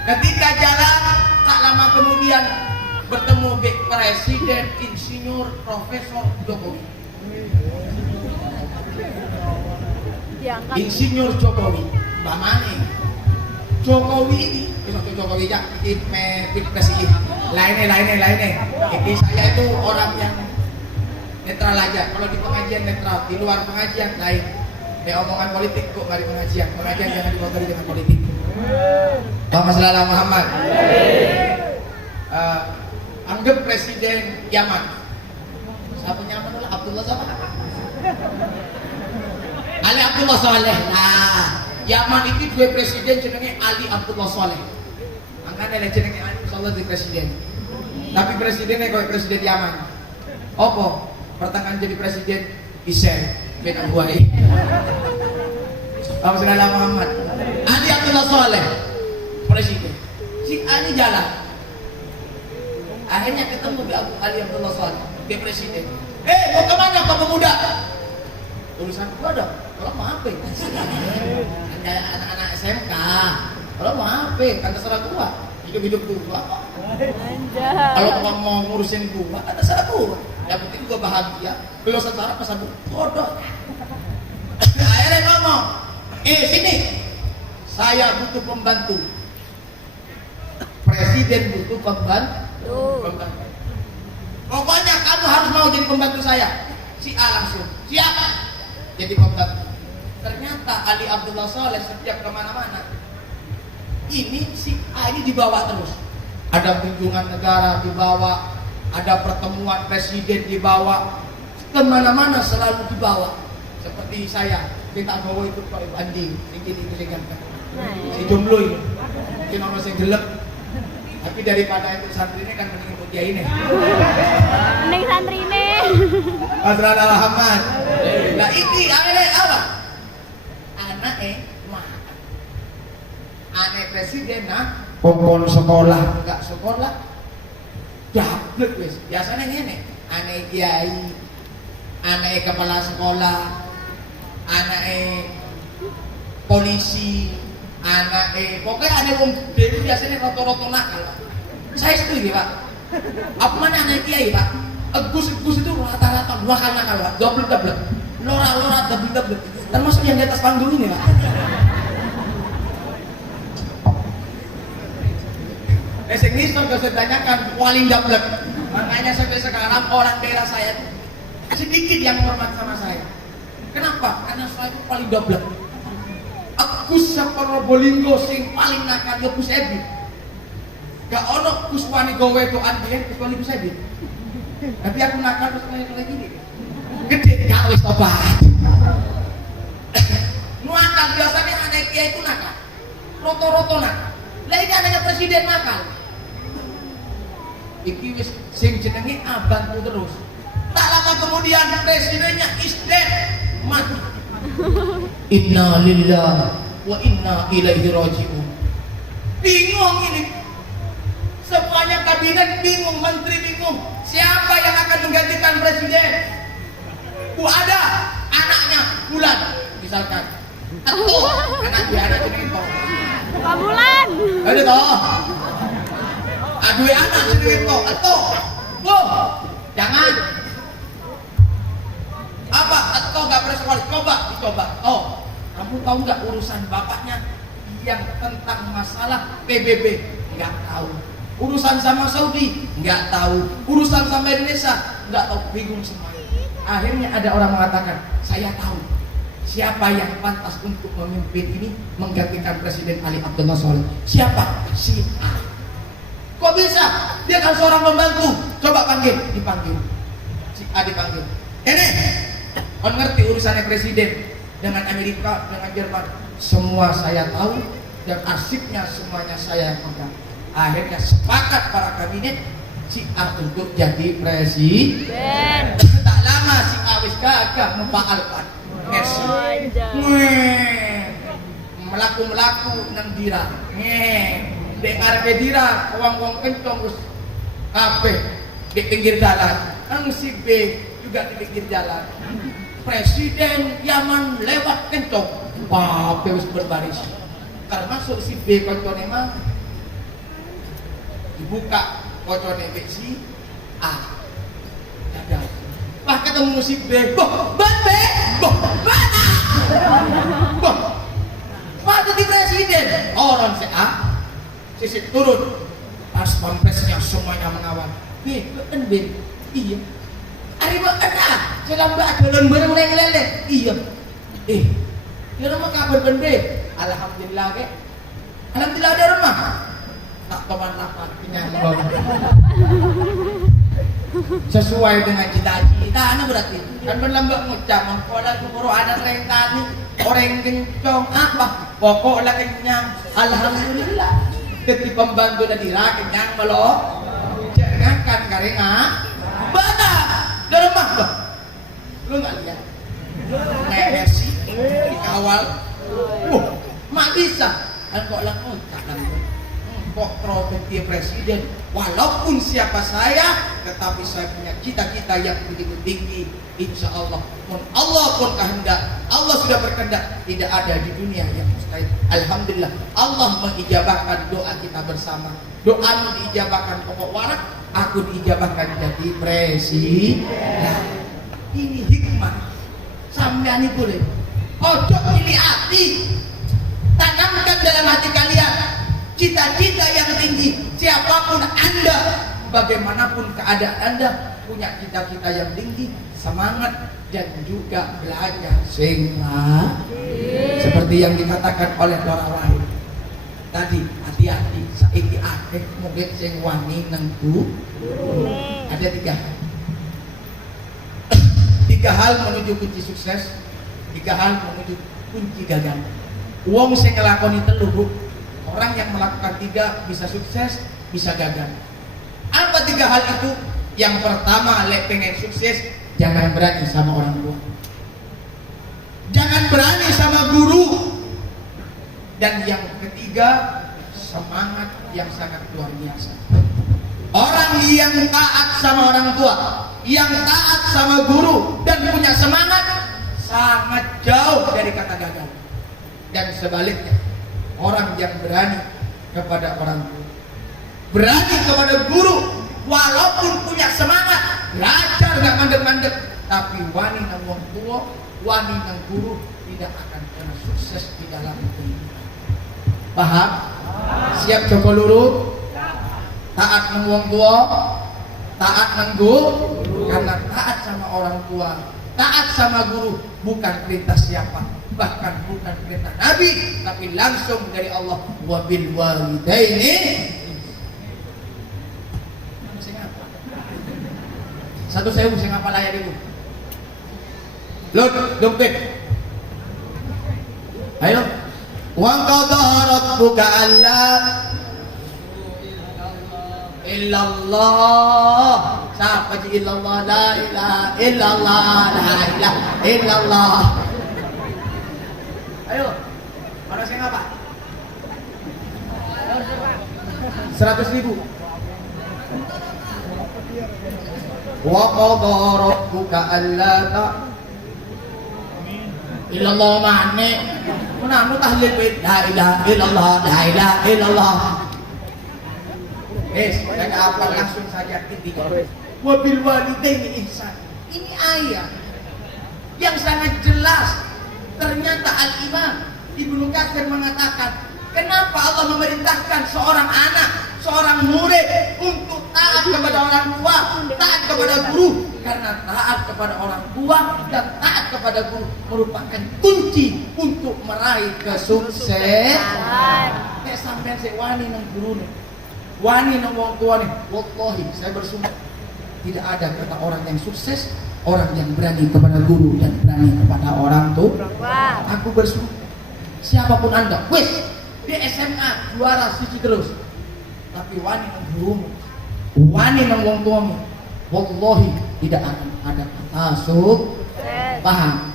Ketika jalan tak lama kemudian bertemu Presiden Insinyur Profesor Jokowi. Insinyur Jokowi, Mbak Mane. Jokowi ini, Jokowi ya, ini presiden. Lainnya. Ini saya itu orang yang netral aja. Kalau di pengajian netral, di luar pengajian lain. Di omongan politik kok nggak di pengajian. Pengajian jangan dikotori dengan politik. Muhammad Muhammad. Anggap presiden Yaman. Siapa Yaman adalah Abdullah siapa? Ali Abdullah Saleh. Nah, Yaman itu dua presiden jenenge Ali Abdullah Saleh. Makanya ada jenenge Ali Abdullah di presiden. Tapi presidennya kayak presiden Yaman. Opo? Pertengahan jadi presiden Isen bin Abuai. Abu Sayyidina Muhammad. Ali Abdullah Saleh presiden. Si Ali jalan. Akhirnya ketemu di Abu Ali Abdullah Saleh, dia presiden. Mau kemana Pak Pemuda? Urusan gua dong. Kalau mau apa? Kayak anak-anak SMK. Kalau mau apa? Kan terserah gua. Hidup gua kok. Kalau kamu mau ngurusin gua, kan terserah gua. Yang penting gua bahagia. Kalau secara pas aku bodoh. Akhirnya ngomong, sini. Saya butuh pembantu. Presiden butuh pembantu. Pokoknya kamu harus mau jadi pembantu saya. Si A langsung siap jadi pembantu. Ternyata Ali Abdullah Saleh setiap kemana-mana, ini si A ini dibawa terus. Ada kunjungan negara dibawa, ada pertemuan presiden dibawa, kemana-mana selalu dibawa. Seperti saya minta bawa itu Pak Ibu Andi, ini saya ganti. Si jomblo ini, mungkin orang saya gelap. Tapi daripada itu santri ini kan mending ikut kiai ini. Mending santri ini. Azran Al-Hamad. Nah ini anak apa? Anak anak presiden pokok sekolah enggak sekolah. Dablek wis. Biasanya ngene, anak kiai, anak kepala sekolah, anak polisi, anak pokoknya ada wong gede biasanya roto-roto nakal. Saya setuju Pak. Apa mana anak kiai Pak? Gus itu rata-rata nakal Pak. Double. Lora double. Termasuk yang di atas panggung ini Pak. Sing ngisor saya tanyakan paling double. Makanya sampai sekarang orang daerah saya itu sedikit yang hormat sama saya. Kenapa? Karena saya itu paling double. Aku Probolinggo sing paling nakal ya Gus Edi. Gak ono Gus wani gawe doan dia Gus wani Gus Edi. Tapi aku nakal terus kayak gini. Gede gak wis tobat. Nakal biasanya anak kiai itu nakal. Roto-roto nakal. Lah iki anaknya presiden nakal. Iki wis sing jenenge abanku terus. Tak lama kemudian presidennya isdet mati. Inna lillahi wa inna ilaihi raji'un. Bingung ini. Semuanya kabinet bingung, menteri bingung. Siapa yang akan menggantikan presiden? Ada anaknya Bulan misalkan. Atau anak dia anak jenenge Tok. Pak Bulan. Ada toh. Aduh anak jenenge Tok. Atau. Jangan. Apa? Atau gak pernah sekolah? Dicoba. Kamu tahu nggak urusan bapaknya yang tentang masalah PBB? Nggak tahu. Urusan sama Saudi? Nggak tahu. Urusan sama Indonesia? Nggak tahu. Bingung semuanya. Akhirnya ada orang mengatakan, saya tahu siapa yang pantas untuk memimpin ini menggantikan Presiden Ali Abdullah Saleh. Siapa? Si A. Kok bisa? Dia kan seorang pembantu. Coba panggil. Dipanggil. Si A dipanggil. Ini kau ngerti urusannya presiden dengan Amerika, dengan Jerman, semua saya tahu dan arsipnya semuanya saya yang pegang. Akhirnya sepakat para kabinet si A untuk jadi presiden. Tak lama si A wis gagah mempaalkan Mercy. Melaku nang dira. Dengar dira wong-wong kencong wis kabeh di pinggir jalan. Ang si B juga di pinggir jalan. Presiden Yaman lewat kencong, pape wis berbaris. Termasuk si B koncone mah dibuka koncone B si A. Ada. Wah ketemu si B, Pak jadi presiden. Orang si A, si turun. Pas pampresnya semuanya mengawal. B, iya. Ari mbak ada, selam mbak dolan bareng lele. Iya. Ya rumah kabar bende. Alhamdulillah ke. Alhamdulillah ada rumah. Tak teman lapar kenyang banget. Sesuai dengan cita-cita anak berarti. Kan berlambak ngucap mengkola kuburu ada rentani orang kencong apa? Pokoknya kenyang. Alhamdulillah. Ketika pembantu dan dira kenyang belum. Jangan karenga bada geremah bah. Lu nggak lihat? Naik Mercy dikawal. Mak bisa. Kan kok lah kok trompetnya presiden. Walaupun siapa saya, tetapi saya punya cita-cita yang begitu tinggi. Insya Allah, Allah pun kehendak, Allah sudah berkehendak, tidak ada di dunia yang mustahil. Alhamdulillah, Allah mengijabahkan doa kita bersama. Doamu diijabahkan pokok warak, aku diijabahkan jadi presiden. Ini hikmah. Sampean ini boleh. Ojo pilih hati. Tanamkan dalam hati kalian cita-cita yang tinggi. Siapapun Anda, bagaimanapun keadaan Anda, punya cita-cita yang tinggi, semangat dan juga belajar sehingga seperti yang dikatakan oleh Dora Wahid tadi, hati-hati saiki akeh murid sing wani nengku. Ada tiga hal menuju kunci sukses, 3 hal menuju kunci gagal. Wong sing ngelakoni telu, Bu. Orang yang melakukan 3 bisa sukses, bisa gagal. Apa 3 hal itu? Yang pertama, lek pengen sukses, jangan berani sama orang tua. Jangan berani sama guru. Dan yang ketiga, semangat yang sangat luar biasa. Orang yang taat sama orang tua, yang taat sama guru dan punya semangat, sangat jauh dari kata gagal. Dan sebaliknya, orang yang berani kepada orang tua, berani kepada guru, walaupun punya semangat, belajar gak mandek-mandek, tapi wani nang wong tua, wani nang guru, tidak akan pernah sukses di dalam kehidupan. Paham? Siap Joko Luru? Taat nang wong tua, taat nang guru, karena taat sama orang tua, taat sama guru bukan perintah siapa, bahkan bukan perintah Nabi, tapi langsung dari Allah. Wa bil walidaini. Satu saya mesti ngapal ayat itu. Lot dompet. Ayo. Wa qadara rabbuka alla illallah. Siapa ji illallah? La ilaha illallah, la ilaha illallah. Ayo. Mana saya ngapa? 100.000. Wa qadara rabbuka alla illallah mane. Menamu tahlil bait la ilaha illallah, la ilaha illallah. Dan apa langsung saja ketiga. Wa bil walidaini ihsan. Ini ayat yang sangat jelas. Ternyata Al-Imam Ibnu Katsir mengatakan, kenapa Allah memerintahkan seorang anak, seorang murid untuk taat kepada orang tua, taat kepada guru? Karena taat kepada orang tua dan taat kepada guru merupakan kunci untuk meraih kesuksesan. Kayak sampean sik wani nang guru nih, wani nang wong tua nih. Wallahi saya bersumpah, tidak ada kata orang yang sukses, orang yang berani kepada guru dan berani kepada orang tua. Aku bersumpah, siapapun Anda, wes di SMA juara siji terus, tapi wani nang gurumu, wani nang wong tuamu, wallahi tidak akan ada kata sukses. Paham?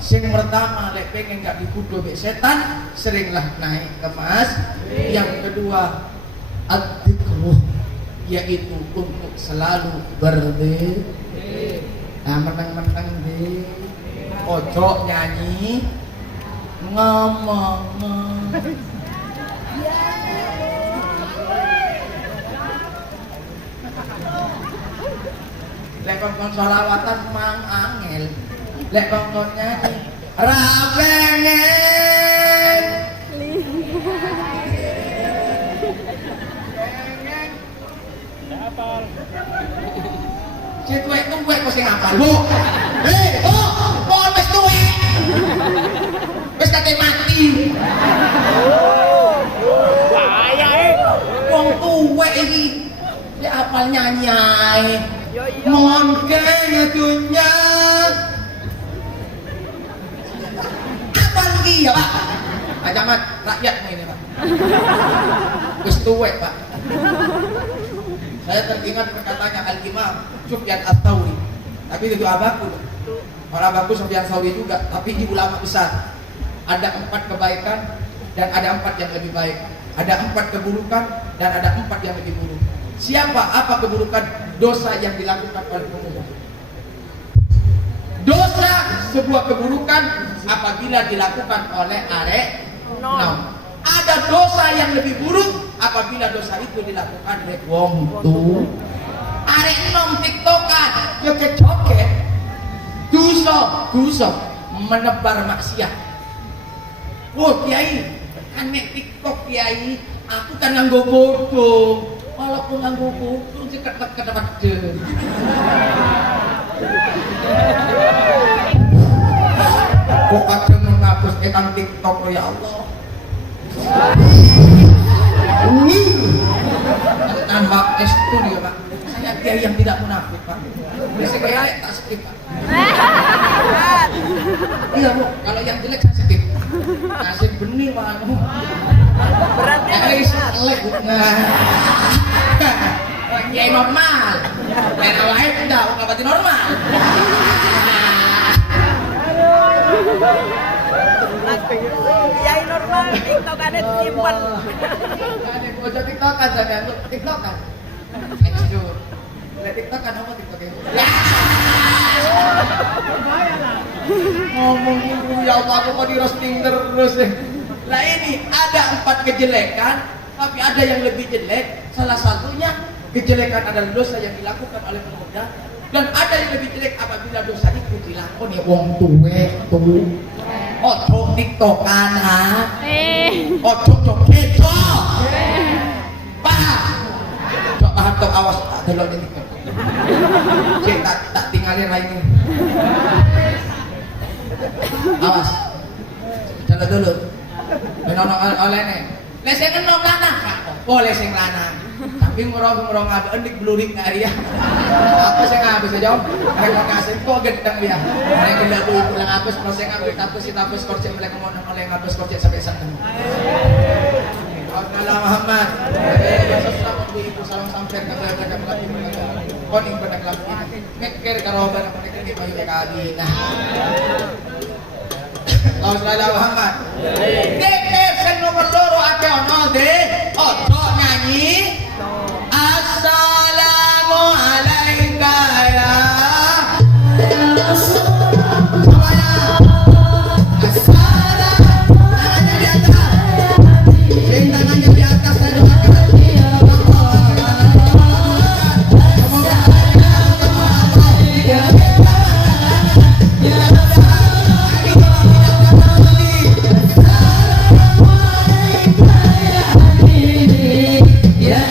Sing pertama, lek pengen gak dikudo be setan, seringlah naik kemas. Yang kedua, ad-dzikru, yaitu untuk selalu berzikir. Nah, menang-menang deh, ojo nyanyi ngomong. Lek kongkong sholawatan mang angel, lek kongkong nyanyi ra pengen. Si tuwek kok sing ngapal, Bu. Kok wis tuwek. Wis kate mati. Bahaya Wong tuwek iki dia apal nyanyi ae. Mungkin dunia apal iki ya, Pak. Pak Camat, rakyat ini, Pak. Wis tuwek, Pak. Saya teringat perkataannya Al-Imam Sufyan Ats-Tsauri. Tapi itu abaku. Orang abaku Sufyan Ats-Tsauri juga, tapi ini ulama besar. Ada 4 kebaikan dan ada 4 yang lebih baik. Ada 4 keburukan dan ada 4 yang lebih buruk. Siapa? Apa keburukan? Dosa yang dilakukan oleh pemuda. Dosa sebuah keburukan apabila dilakukan oleh arek nom. Ada dosa yang lebih buruk apabila dosa itu dilakukan oleh wong tu. Arek nom tiktokan, joget-joget, dosa menebar maksiat. Oh kiai, kan nek tiktok kiai, aku kan nganggo foto. Walaupun nganggo foto, cekat-cekat deh. Kok ada menghapus ekang TikTok ya Allah. Nambah itu dia Pak. Saya kiai yang tidak munafik Pak. Bisa kayak tak skip Pak. Iya Bu, kalau yang jelek saya skip. Nasib benih Pak. Berarti jelek Bu. Kiai normal. Era lain tidak ngabati normal. Kiai normal, TikTok ada simpan. Ada bocah TikTok kan saya lu TikTok kan. Jujur. Lihat TikTok kan apa TikTok itu? Ngomong dulu ya Allah aku mau di roasting terus deh. Lah ini ada 4 kejelekan, tapi ada yang lebih jelek. Salah satunya kejelekan adalah dosa yang dilakukan oleh pemuda. Dan ada yang lebih jelek apabila dosa itu dilakoni wong tuwek tuh. Ojo tiktokan ha. Ojo jogeto. Paham? Cok paham tok awas tak delok ning TikTok. Cek tak tinggalin lainnya. Awas. Jalan dulu. Menono olehne. Leseng enom lanang Kak. Boleh sing lanang. Tapi ngurang ada endik blurik ngari ya. Apa sih ngabis aja om? Mereka ngasih kok gedang dia. Mereka tidak boleh pulang ngabis, proses ngabis, tapus korcek mereka mau oleh ngabis korcek sampai sana. Alhamdulillah Muhammad. Assalamualaikum ibu salam sampai ke mereka melatih mereka. Koning pada kelam ini. Mikir karo barang mereka di bayu kali. Nah. Alhamdulillah Muhammad. Dek sen nomor loro ake ono de. Ojo nyanyi. Assalamu alaika ya semuanya. Assalamu tangannya di atas. Sing tangannya di atas saya doakan. Ya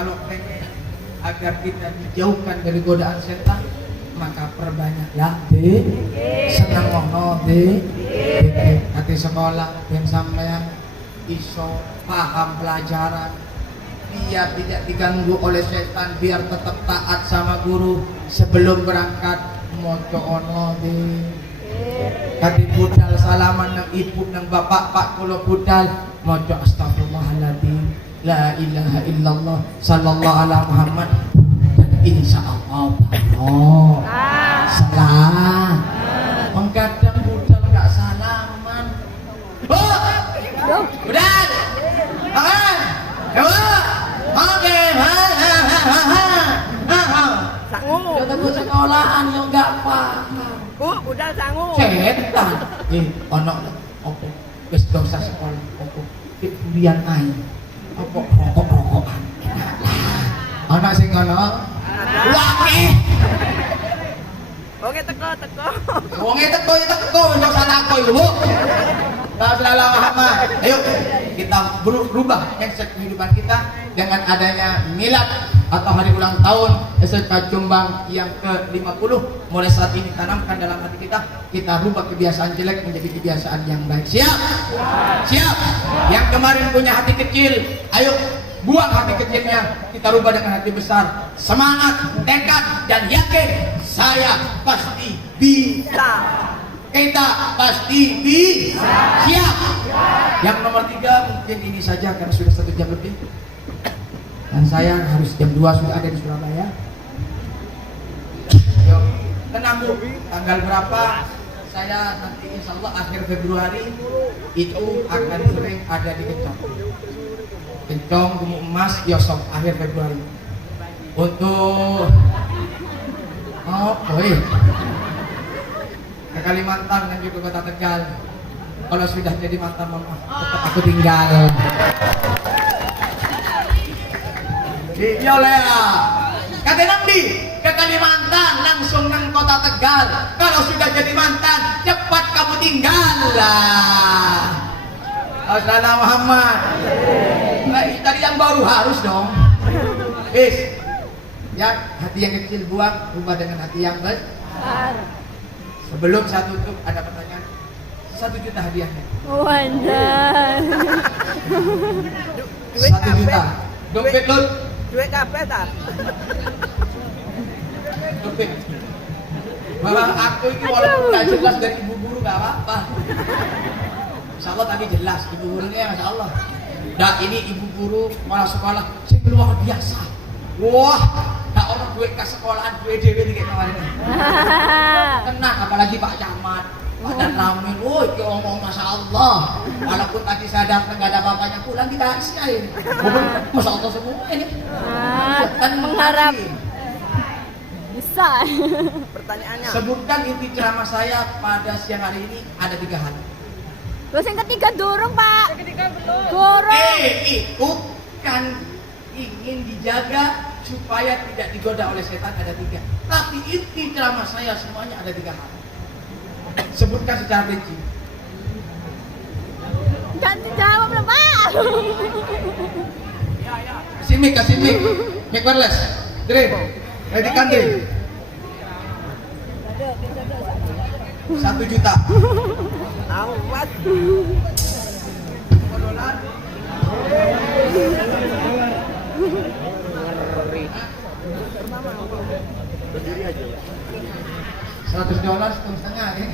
kalau pengen agar kita dijauhkan dari godaan setan, maka perbanyaklah senang ngono hati sekolah yang sampean iso paham pelajaran, biar tidak diganggu oleh setan, biar tetap taat sama guru. Sebelum berangkat moco ono kati budal salaman nang ibu nang bapak pak kulo budal moco astagfirullahaladzim la ilaha illallah sallallahu ala Muhammad dan insyaallah salah. Mengkadang budal nggak salaman. Budal oke Sangu. kata sekolahan yang nggak paham. Budal sangu. Setan. Ono opo wis dosa sekolah opo kuliah ae. Opo rokok-rokokan. Ono sing ngono. Wake. Oke teko. Wonge teko ojo salahku iku, Bu. Sallallahu Muhammad. Ayo kita berubah mindset kehidupan kita dengan adanya milad atau hari ulang tahun SMK Jombang yang ke-50. Mulai saat ini tanamkan dalam hati kita rubah kebiasaan jelek menjadi kebiasaan yang baik. Siap? Siap. Yang kemarin punya hati kecil, ayo buang hati kecilnya, kita rubah dengan hati besar. Semangat, tekad dan yakin, saya pasti bisa. Kita pasti bisa. Siap. Yang nomor 3 mungkin ini saja karena sudah 1 jam lebih. Dan saya harus jam 2 sudah ada di Surabaya. Yuk, tenang Bu, tanggal berapa saya nanti insya Allah akhir Februari itu akan sering ada di Kencong Gunung Emas Yosok akhir Februari. Untuk ke Kalimantan dan juga Kota Tegal. Kalau sudah jadi mantan mama, tetap aku tinggal. Iya Lea. Kata Nandi ke Kalimantan langsung nang Kota Tegal. Kalau sudah jadi mantan, cepat kamu tinggal lah. Assalamualaikum Muhammad. Nah, tadi yang baru harus dong. Ya, hati yang kecil buang, rubah dengan hati yang besar. Sebelum saya tutup ada pertanyaan. 1 juta hadiahnya. Wajar. 1 juta. Dompet Lut. Duit kabeh ta? Dompet. Malah aku ini walaupun nggak jelas dari ibu guru nggak apa-apa. Insya Allah tadi jelas ibu gurunya, Masya Allah. Nah ini ibu guru kepala sekolah sing luar biasa. Wah, tak orang duit ke sekolahan duit dewe kayak kemarin. Tenang, apalagi Pak Camat. Pak dan Ramil, itu ngomong Masya Allah. Walaupun tadi saya datang nggak ada bapaknya pulang dikasih aja. Masya Allah semua ini. Dan mengharap bisa. Pertanyaannya. Sebutkan inti ceramah saya pada siang hari ini ada 3 hal. Terus yang ketiga dorong Pak. Dorong. Itu kan ingin dijaga supaya tidak digoda oleh setan ada 3. Tapi inti ceramah saya semuanya ada 3 hal. Sebutkan secara rinci. Jangan dijawab lah Pak. Kasih mic. Mic wireless. Dre. Ready kan Dre? 1 juta. Awas. $100 setengah ya.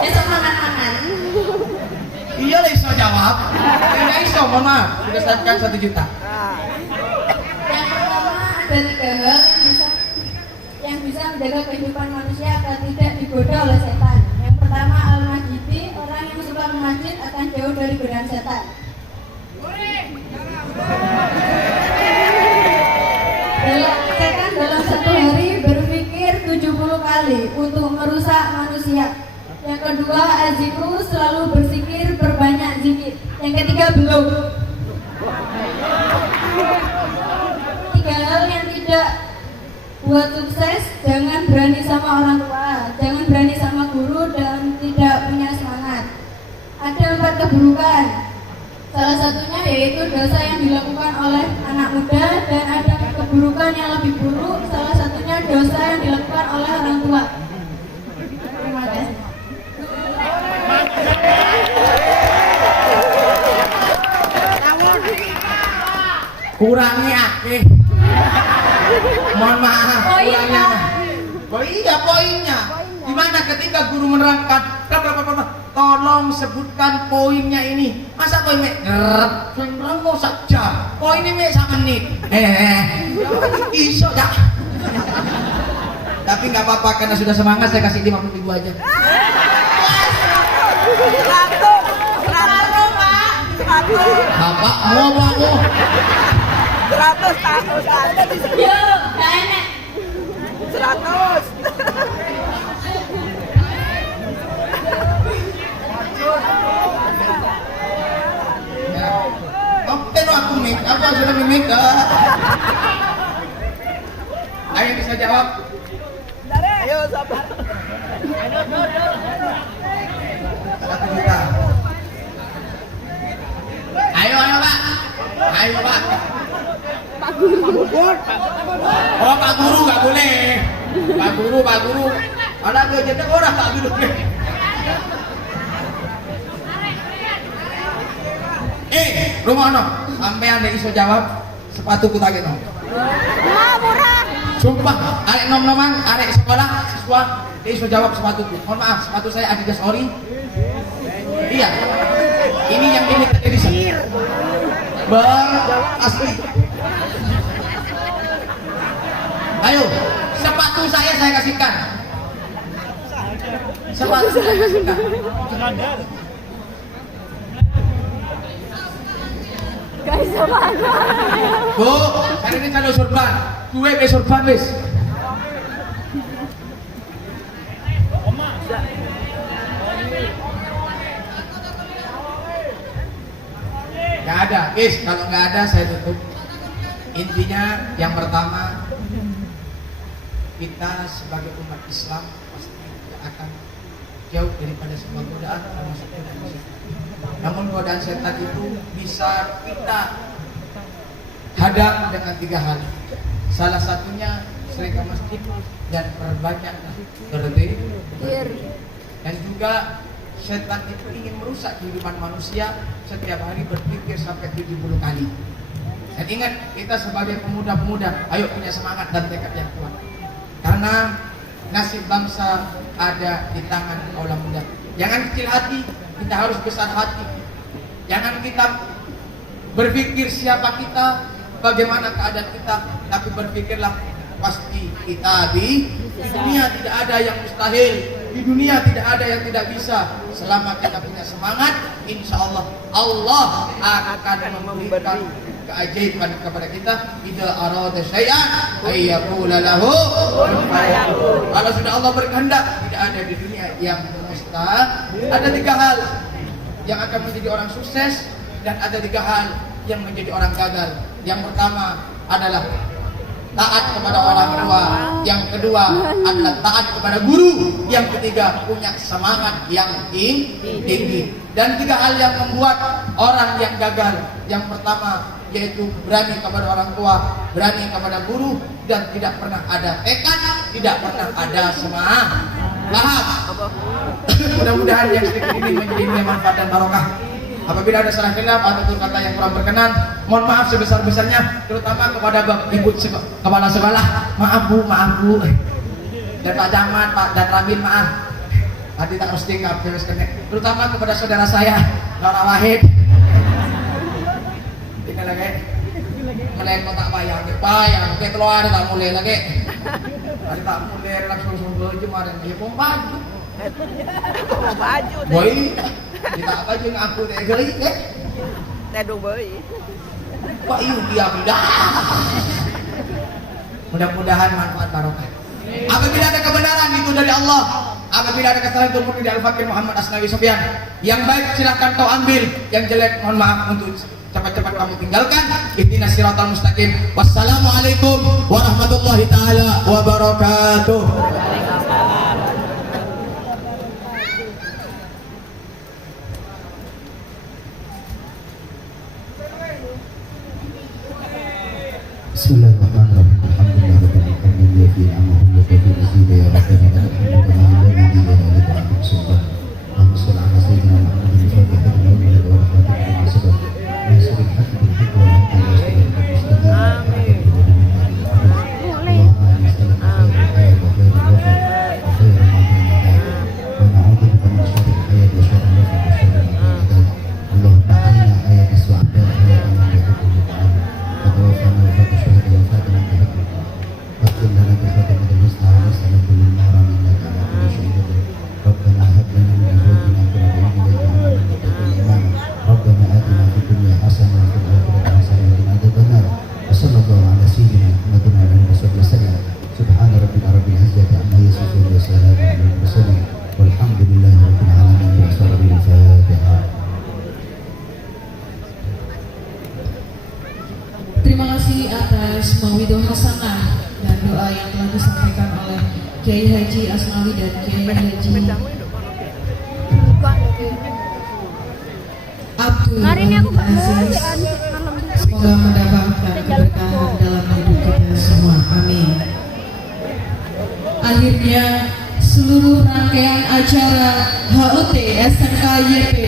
Besok makan-makan. Iya lah iso jawab. Tidak iso, mohon maaf. Sudah siapkan 1 juta. Yang pertama ada 3 hal yang bisa menjaga kehidupan manusia agar tidak digoda oleh setan. Yang pertama al-majidi, orang yang suka memajid akan jauh dari godaan setan. Setan dalam 1 hari berpikir 70 kali untuk merusak manusia. Yang kedua al-zikru, selalu berzikir, berbanyak zikir. Yang ketiga belum. 3 hal yang buat sukses jangan berani sama orang tua, jangan berani sama guru dan tidak punya semangat. Ada 4 keburukan. Salah satunya yaitu dosa yang dilakukan oleh anak muda, dan ada keburukan yang lebih buruk, salah satunya dosa yang dilakukan oleh orang tua. Terima kasih. Kurangi akeh. Mohon maaf. Poinnya. Oh iya poinnya. Gimana ketika guru menerangkan, tolong sebutkan poinnya ini. Masa poinnya sebenarnya mau saja. Poinnya mek sak menit. Iso ya. Tapi nggak apa-apa karena sudah semangat saya kasih 50.000 aja. 100 Bapak mau. 100 tahun ada di sini. Yo, gak enak. 100. Oke, no, aku sudah mimik. Ayo bisa jawab. Ayo siapa? 1 juta. Ayo Pak. Oh Pak Guru nggak boleh. Pak Guru. Ada kegiatan orang Pak Guru. Rumono, sampean nek iso jawab sepatu ku tak kena. Murah. Sumpah, arek nom-noman, arek sekolah, siswa, dia iso jawab sepatu ku. Mohon maaf, sepatu saya Adidas ori. Iya. Ini yang ini edition. Asli. Ayo, sepatu saya kasihkan. Sepatu saya kasihkan. Guys, sama Bu, hari ini kalau sorban, gue be sorban wis. Gak ada, guys. Kalau nggak ada saya tutup. Intinya yang pertama, kita sebagai umat Islam pasti akan jauh daripada semua godaan termasuk godaan setan. Namun godaan setan itu bisa kita hadang dengan 3 hal. Salah satunya sering ke masjid dan perbanyak berzikir. Dan juga setan itu ingin merusak kehidupan manusia, setiap hari berpikir sampai 70 kali. Dan ingat, kita sebagai pemuda-pemuda, ayo punya semangat dan tekad yang kuat. Karena nasib bangsa ada di tangan kaulah muda. Jangan kecil hati, kita harus besar hati. Jangan kita berpikir siapa kita, bagaimana keadaan kita, tapi berpikirlah pasti kita di dunia tidak ada yang mustahil, di dunia tidak ada yang tidak bisa. Selama kita punya semangat, insya Allah Allah akan memberikan keajaiban kepada kita. Idza arada syai'an ayyaqula lahu kun fayakun. Kalau sudah Allah berkehendak, tidak ada di dunia yang mustahil. Ada 3 hal yang akan menjadi orang sukses dan ada 3 hal yang menjadi orang gagal. Yang pertama adalah taat kepada orang tua, yang kedua adalah taat kepada guru, yang ketiga punya semangat yang tinggi. Dan 3 hal yang membuat orang yang gagal, yang pertama yaitu berani kepada orang tua, berani kepada guru, dan tidak pernah ada tekad, tidak pernah ada semangat. Paham? Mudah-mudahan yang sedikit ini menjadi manfaat dan barokah. Apabila ada salah khilaf atau tutur kata yang kurang berkenan, mohon maaf sebesar-besarnya, terutama kepada Ibu Kepala Sekolah. Maaf Bu. Dan Pak Camat, Pak dan Ramin, maaf. Tadi tak roasting habis kena. Terutama kepada saudara saya, Laura Wahid. Tinggal lagi. Mulai kok tak bayang, kayak keluar tak mulai lagi. Tadi tak mulai langsung baju kemarin dia pompa. Baju Boy, kita apa aja ngaku deh geli, teh dong boy. Pak Iu dia bidah. Mudah-mudahan manfaat barokah. Apabila ada kebenaran itu dari Allah, apabila ada kesalahan itu murni dari Al-Fakir Muhammad Asnawi Sofyan. Yang baik silahkan kau ambil, yang jelek mohon maaf untuk cepat-cepat kamu tinggalkan. Ihdinas siratal mustaqim. Wassalamualaikum warahmatullahi warahmatullahi taala wabarakatuh. Bismillahirrahmanirrahim. Alhamdulillahirabbil alamin wa fi ni'amahu wa fi rizqihi ya rabbana lakal hamdu kama yanbaghi li jalali sultan. Allahumma shalli ala sayyidina Muhammadin al-fatihil lima wa al-khatimi lima sabaq. Nasiril haqqi bil haqqi wal hadi ila siratal mustaqim. Allahumma nas'aluka khairal hayat wa khairal wafat wa khairal mamati wa na'udzu bika min syarril hayat wa syarril wafat wa syarril mamati. Allahumma ahyina hayatan su'ada hayatan man yuhibbu ta'ala. وتوفنا وفاة الشهداء وفاة من تحبه واختم لنا بخاتمة الحسنى ونسألك كل المحرم إنك على كل شيء قدير. ربنا هب لنا من أزواجنا قرة أعين واجعلنا للمتقين إماما. ربنا آتنا في الدنيا حسنة وفي الآخرة حسنة وقنا عذاب النار. وصلى الله على سيدنا محمد وعلى آله وصحبه وسلم. سبحان ربك رب العزة عما يصفون وسلام على المرسلين والحمد لله رب العالمين. بأسرار الفاتحة. Terima kasih atas mawidoh hasanah dan doa yang telah disampaikan oleh Kiai Haji Asnawi dan Kiai Haji Abdul Aziz. Semoga mendapatkan keberkahan dalam hidup kita semua. Amin. Akhirnya seluruh rangkaian acara HUT SMK YP